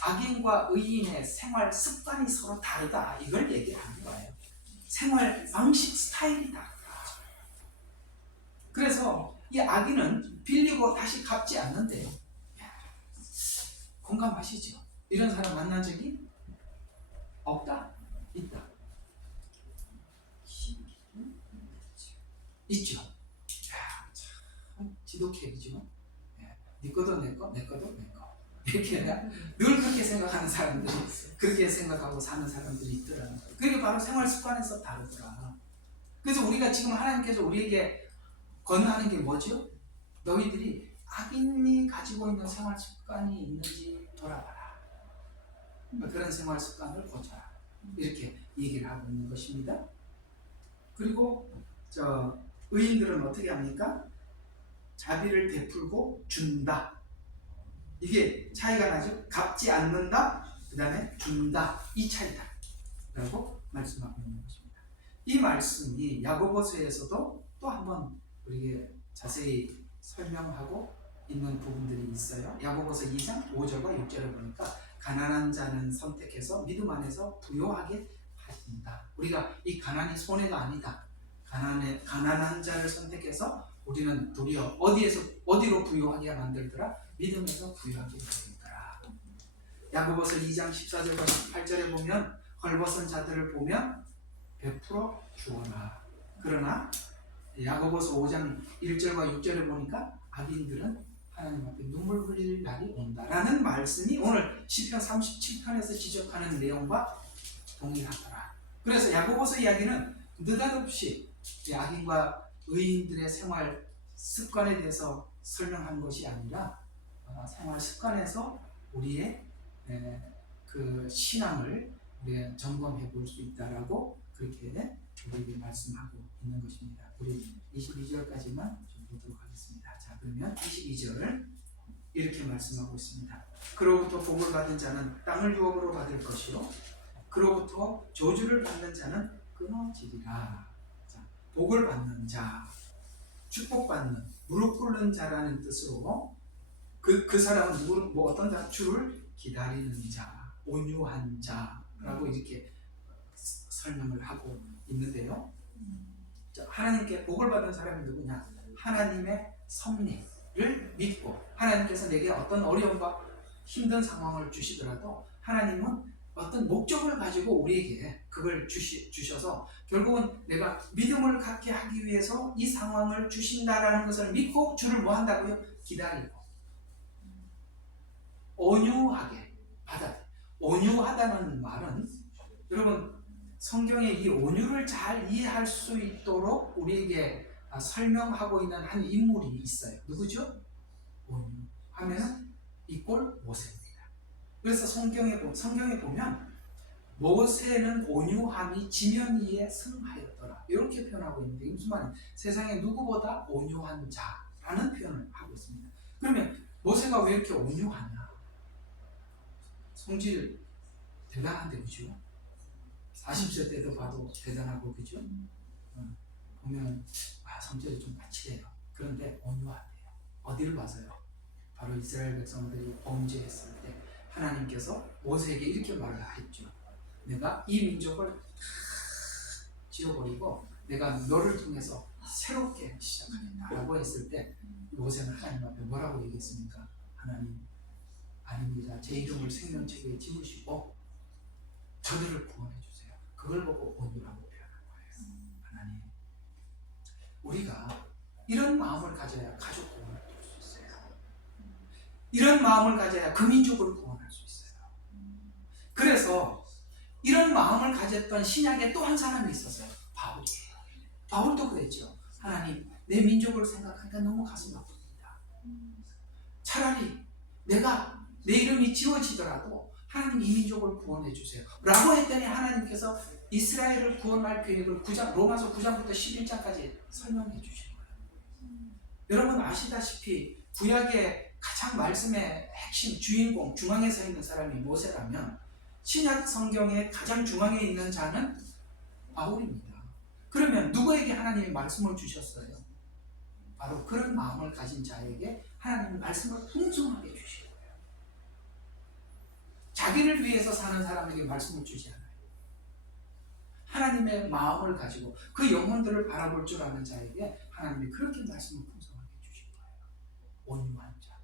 악인과 의인의 생활 습관이 서로 다르다, 이걸 얘기하는 거예요. 생활 방식 스타일이 다르다. 그래서 이 악인은 빌리고 다시 갚지 않는데요. 공감하시죠? 이런 사람 만난 적이 없다? 있다? 있죠? 참 지독해지죠? 네 거도 내 거, 내 거도 내 거. 이렇게 늘 그렇게 생각하는 사람들이, 그렇게 생각하고 사는 사람들이 있더라는 거예요. 그게 바로 생활 습관에서 다르더라. 그래서 우리가 지금 하나님께서 우리에게 권하는 게 뭐죠? 너희들이 악인이 가지고 있는 생활 습관이 있는지 돌아봐라. 그런 생활 습관을 고쳐라. 이렇게 얘기를 하고 있는 것입니다. 그리고 의인들은 어떻게 합니까? 자비를 베풀고 준다. 이게 차이가 나죠? 갚지 않는다, 그 다음에 준다, 이 차이다 라고 말씀하고 있는 것입니다. 이 말씀이 야고보서에서도 또 한번 우리에게 자세히 설명하고 있는 부분들이 있어요. 야고보서 2장 5절과 6절을 보니까 가난한 자는 선택해서 믿음 안에서 부요하게 하신다. 우리가 이 가난이 손해가 아니다. 가난한 자를 선택해서 우리는 도리어 어디로 부요하게 만들더라? 믿음에서 부요하게 만들더라. 야고보서 2장 14절과 18절에 보면 헐벗은 자들을 보면 베풀어 주어라. 그러나 야고보서 5장 1절과 6절에 보니까 악인들은 하나님 앞에 눈물 흘릴 날이 온다라는 말씀이 오늘 시편 37편에서 지적하는 내용과 동일하더라. 그래서 야고보서 이야기는 느닷없이 악인과 의인들의 생활 습관에 대해서 설명한 것이 아니라 생활 습관에서 우리의 그 신앙을 우리가 점검해 볼 수 있다라고 그렇게 우리에게 말씀하고 있는 것입니다. 우리 22절까지만 좀 보도록 하겠습니다. 자, 그러면 22절 이렇게 말씀하고 있습니다. 그로부터 복을 받은 자는 땅을 유업으로 받을 것이요 그로부터 저주를 받는 자는 끊어지리라. 자, 복을 받는 자, 축복받는, 무릎 꿇는 자라는 뜻으로 그 사람은 어떤 자? 주를 기다리는 자, 온유한 자라고 이렇게 설명을 하고 있는데요. 하나님께 복을 받은 사람이 누구냐? 하나님의 섭리를 믿고 하나님께서 내게 어떤 어려움과 힘든 상황을 주시더라도 하나님은 어떤 목적을 가지고 우리에게 그걸 주셔서 결국은 내가 믿음을 갖게 하기 위해서 이 상황을 주신다라는 것을 믿고 주를 뭐 한다고요? 기다리고 온유하게 받아들여. 온유하다는 말은 여러분 성경의 이 온유를 잘 이해할 수 있도록 우리에게 설명하고 있는 한 인물이 있어요. 누구죠? 온유 하면은 이꼴 모세입니다. 그래서 성경에 보면 모세는 온유함이 지면 위에 승하였더라 이렇게 표현하고 있는데 무슨 말이에요? 세상에 누구보다 온유한 자라는 표현을 하고 있습니다. 그러면 모세가 왜 이렇게 온유하냐? 성질 대단한데 그죠? 40세 때도 봐도 대단하고 그죠? 보면 성질이 좀 까칠해요. 그런데 온유하대요. 어디를 봐서요? 바로 이스라엘 백성들이 범죄했을 때 하나님께서 모세에게 이렇게 말을 했죠. 내가 이 민족을 지워버리고 내가 너를 통해서 새롭게 시작하겠다라고 했을 때 모세는 하나님 앞에 뭐라고 얘기했습니까? 하나님, 아닙니다. 제 이름을 생명책에 지우시고 저들을 구원해 주세요. 그걸 보고 온유라고 표현한 거예요. 하나님, 우리가 이런 마음을 가져야 가족 구원을 할 수 있어요. 이런 마음을 가져야 그 민족을 구원할 수 있어요. 그래서 이런 마음을 가졌던 신약에 또 한 사람이 있었어요. 바울이에요. 바울도 그랬죠. 하나님, 내 민족을 생각하니까 너무 가슴 아픕니다. 차라리 내가 내 이름이 지워지더라도 하나님 이 민족을 구원해 주세요 라고 했더니 하나님께서 이스라엘을 구원할 계획을 로마서 9장부터 11장까지 설명해 주신 거예요. 여러분 아시다시피 구약의 가장 말씀의 핵심 주인공 중앙에 서 있는 사람이 모세라면 신약 성경의 가장 중앙에 있는 자는 바울입니다. 그러면 누구에게 하나님이 말씀을 주셨어요? 바로 그런 마음을 가진 자에게 하나님은 말씀을 풍성하게 주신 거예요. 자기를 위해서 사는 사람에게 말씀을 주지 않아요. 하나님의 마음을 가지고 그 영혼들을 바라볼 줄 아는 자에게 하나님이 그렇게 말씀을 풍성하게 주신 거예요. 온유한 자.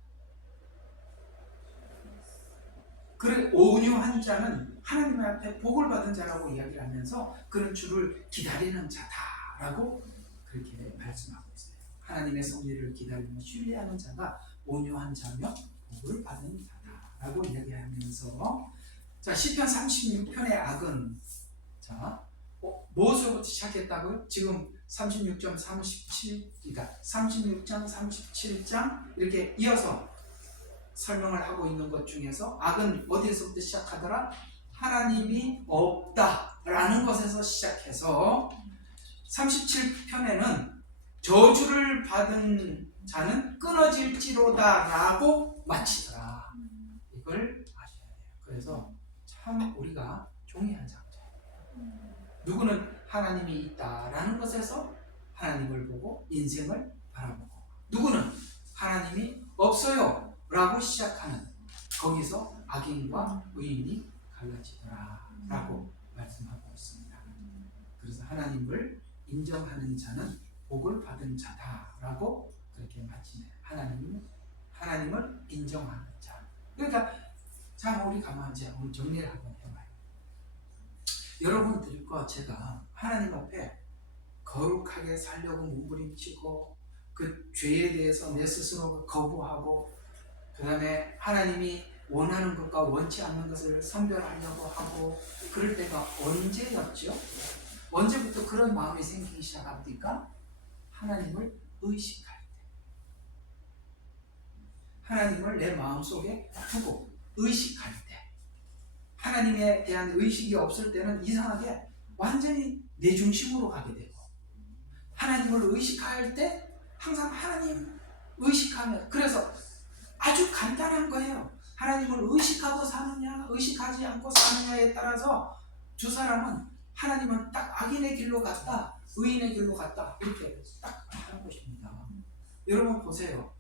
그래, 온유한 자는 하나님 앞에 복을 받은 자라고 이야기를 하면서 그런 주를 기다리는 자다라고 그렇게 말씀하고 있어요. 하나님의 섭리를 기다리며 신뢰하는 자가 온유한 자며 복을 받은 자다라고 이야기하면서 자, 시편 36편의 악은 자, 뭐서부터 시작했다고요? 지금 36장 37장 이렇게 이어서 설명을 하고 있는 것 중에서 악은 어디에서부터 시작하더라? 하나님이 없다라는 것에서 시작해서 37편에는 저주를 받은 자는 끊어질지로다 라고 마치더라. 이걸 아셔야 돼요. 그래서 참 우리가 종이한 장자예요. 누구는 하나님이 있다라는 것에서 하나님을 보고 인생을 바라보고, 누구는 하나님이 없어요 라고 시작하는, 거기서 악인과 의인이 갈라지더라 라고 말씀하고 있습니다. 그래서 하나님을 인정하는 자는 복을 받은 자다라고 그렇게 마치네요. 하나님을 인정하는 자. 그러니까 자, 우리 가만히 오늘 정리를 한번 해봐요. 여러분들과 제가 하나님 앞에 거룩하게 살려고 몸부림치고 그 죄에 대해서 내 스스로 거부하고 그 다음에 하나님이 원하는 것과 원치 않는 것을 선별하려고 하고 그럴 때가 언제였죠? 언제부터 그런 마음이 생기기 시작합니까? 하나님을 의식할 때, 하나님을 내 마음속에 두고 의식할 때, 하나님에 대한 의식이 없을 때는 이상하게 완전히 내 중심으로 가게 되고, 하나님을 의식할 때 항상 하나님 의식하면, 그래서 아주 간단한 거예요. 하나님을 의식하고 사느냐 의식하지 않고 사느냐에 따라서 두 사람은, 하나님은 딱 악인의 길로 갔다 의인의 길로 갔다 이렇게 딱 하는 것입니다. 여러분 보세요.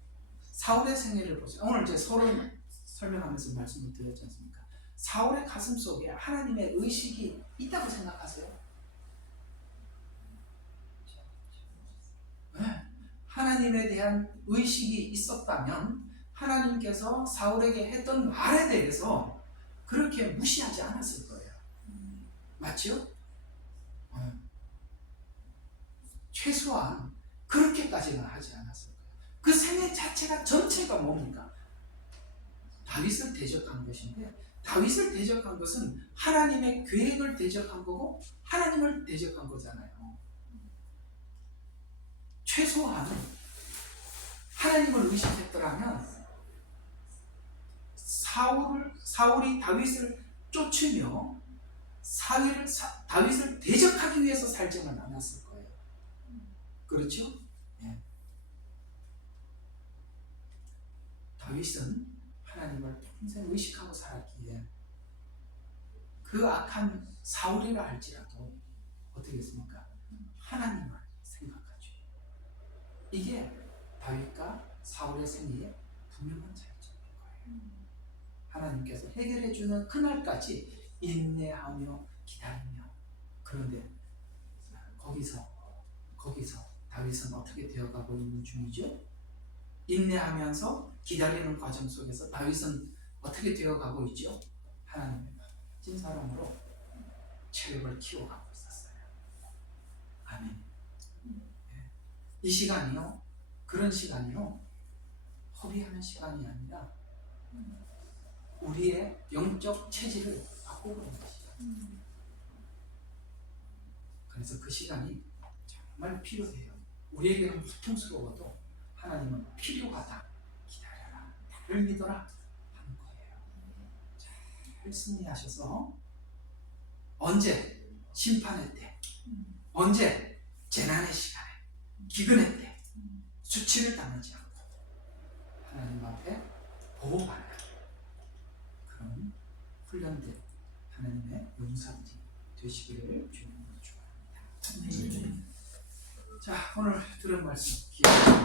사울의 생애를 보세요. 오늘 이제 서론 설명하면서 말씀을 드렸지 않습니까? 사울의 가슴 속에 하나님의 의식이 있다고 생각하세요? 네. 하나님에 대한 의식이 있었다면 하나님께서 사울에게 했던 말에 대해서 그렇게 무시하지 않았을 거예요. 맞죠? 최소한 그렇게까지는 하지 않았을 거예요. 그 생애 자체가 전체가 뭡니까? 다윗을 대적한 것인데, 다윗을 대적한 것은 하나님의 계획을 대적한 거고 하나님을 대적한 거잖아요. 최소한 하나님을 의식했더라면 사울이 다윗을 쫓으며 다윗을 대적하기 위해서 살지는 않았을 거예요. 그렇죠? 네. 다윗은 하나님을 평생 의식하고 살았기에 그 악한 사울이라 할지라도 어떻게 했습니까? 하나님을 생각하죠. 이게 다윗과 사울의 생애에 분명한 차이점인 거예요. 하나님께서 해결해주는 그날까지 인내하며 기다리며. 그런데 거기서 다윗은 어떻게 되어가고 있는 중이죠? 인내하면서 기다리는 과정 속에서 다윗은 어떻게 되어가고 있죠? 하나님의 멋진 사람으로 체력을 키워가고 있었어요. 아멘. 이 시간이요, 그런 시간이요, 허비하는 시간이 아니라 우리의 영적 체질을 바꾸고 있는 시간. 그래서 그 시간이 정말 필요해요. 우리에게는 고통스러워도 하나님은 필요하다. 기다려라. 나를 믿어라. 하는 거예요. 잘 승리하셔서 언제 심판의 때, 언제 재난의 시간에, 기근의 때 수치를 당하지 않고 하나님 앞에 보호받는 그런 훈련된 하나님의 용사들이 되시기를 주님으로 축원합니다. 자, 오늘 들은 말씀 기억하세요.